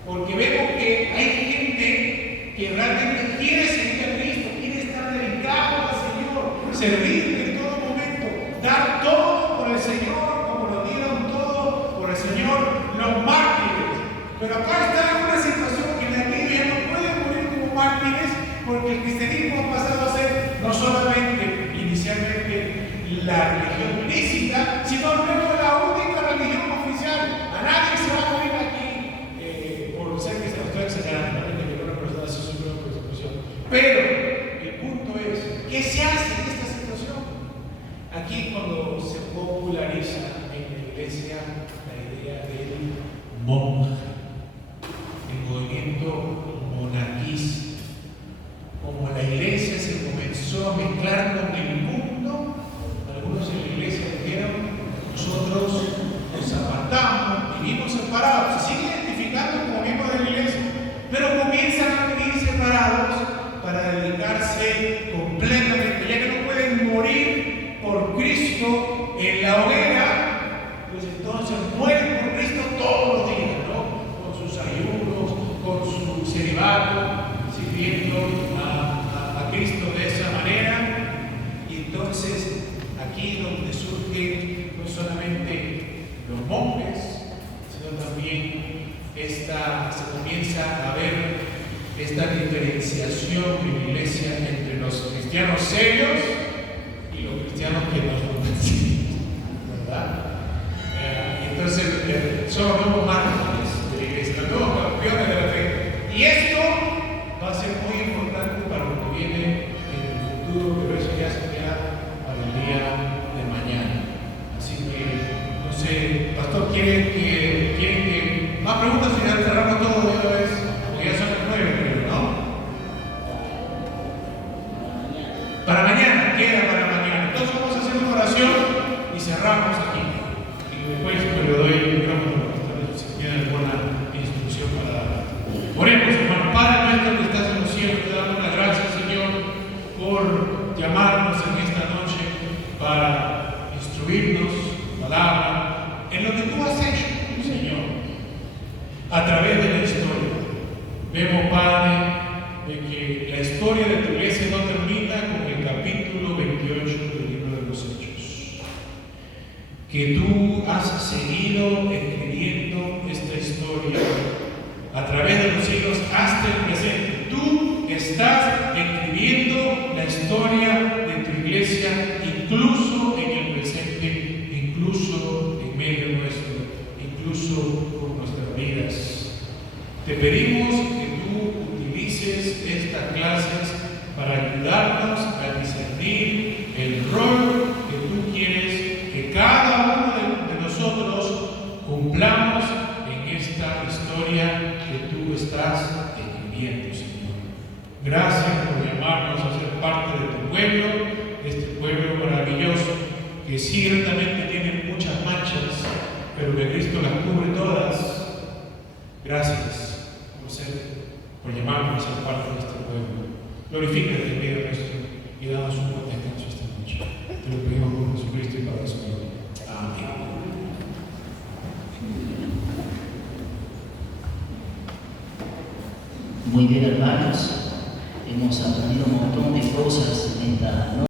porque vemos que hay gente que realmente quiere seguir a Cristo, quiere estar dedicado al Señor, servirle en todo momento, dar todo por el Señor, como lo dieron todo por el Señor los mártires. Pero acá está en una situación que la Biblia ya no puede morir como mártires, porque el cristianismo ha pasado a ser no solamente inicialmente la religión ilícita, sino luego la única religión oficial. A nadie se va a morir aquí por ser que se lo estoy exagerando, realmente que una persona se sufre una persecución. Pero el punto es, ¿qué se hace en esta situación? Aquí cuando se populariza en la iglesia la idea del monje, el movimiento monarquista. Como la iglesia se comenzó a mezclar con el mundo, algunos en la iglesia dijeron, nosotros nos apartamos, vivimos separados, se siguen identificando como miembros de la iglesia, pero comienzan a vivir separados para dedicarse completamente, ya que no pueden morir por Cristo en la hoguera, pues entonces mueren por Cristo todos los días, ¿no? Con sus ayunos, con su celibato, sirviendo a Cristo de esa manera. Y entonces aquí donde surgen no solamente los monjes, sino también se comienza a ver esta diferenciación en la iglesia entre los cristianos serios y los cristianos que no son serios, ¿verdad? Entonces son los nuevos mártires de la iglesia, los nuevos campeones de la fe. Y esto va a ser muy importante para lo que viene en el futuro, pero eso ya se queda para el día de mañana. Así que, no sé, pastor, ¿quieren que más preguntas y ya cerramos todo de una vez? Porque ya son las 9, creo, ¿no? Para mañana, queda para mañana. Entonces vamos a hacer una oración y cerramos aquí. Y después le doy el micrófono al pastor si tiene alguna instrucción para dar. Oremos, hermano. Padre nuestro que estás en los cielos, te damos las gracias, Señor, por llamarnos en esta noche para instruirnos, palabra, en lo que tú has hecho, Señor, a través de la historia. Vemos, Padre, de que la historia de tu iglesia no termina con el capítulo 28 del libro de los Hechos. Que tú has seguido escribiendo esta historia a través de los siglos hasta el presente. Tú estás escribiendo la historia de tu iglesia, incluso en el presente, incluso en medio nuestro, incluso por nuestras vidas. Te pedimos que tú utilices estas clases para ayudarnos a discernir el rol que tú quieres que cada uno de nosotros cumplamos en esta historia que tú estás escribiendo, Señor. Gracias por llamarnos a ser parte de tu pueblo, de este pueblo maravilloso, que ciertamente tiene muchas manchas, pero que Cristo las cubre todas. Gracias por llamarnos a ser parte de este pueblo. Glorifícate en medio nuestro y danos un buen descanso esta noche. Te lo pedimos por Jesucristo y para su gloria. Amén. Muy bien, hermanos, hemos aprendido un montón de cosas en esta noche.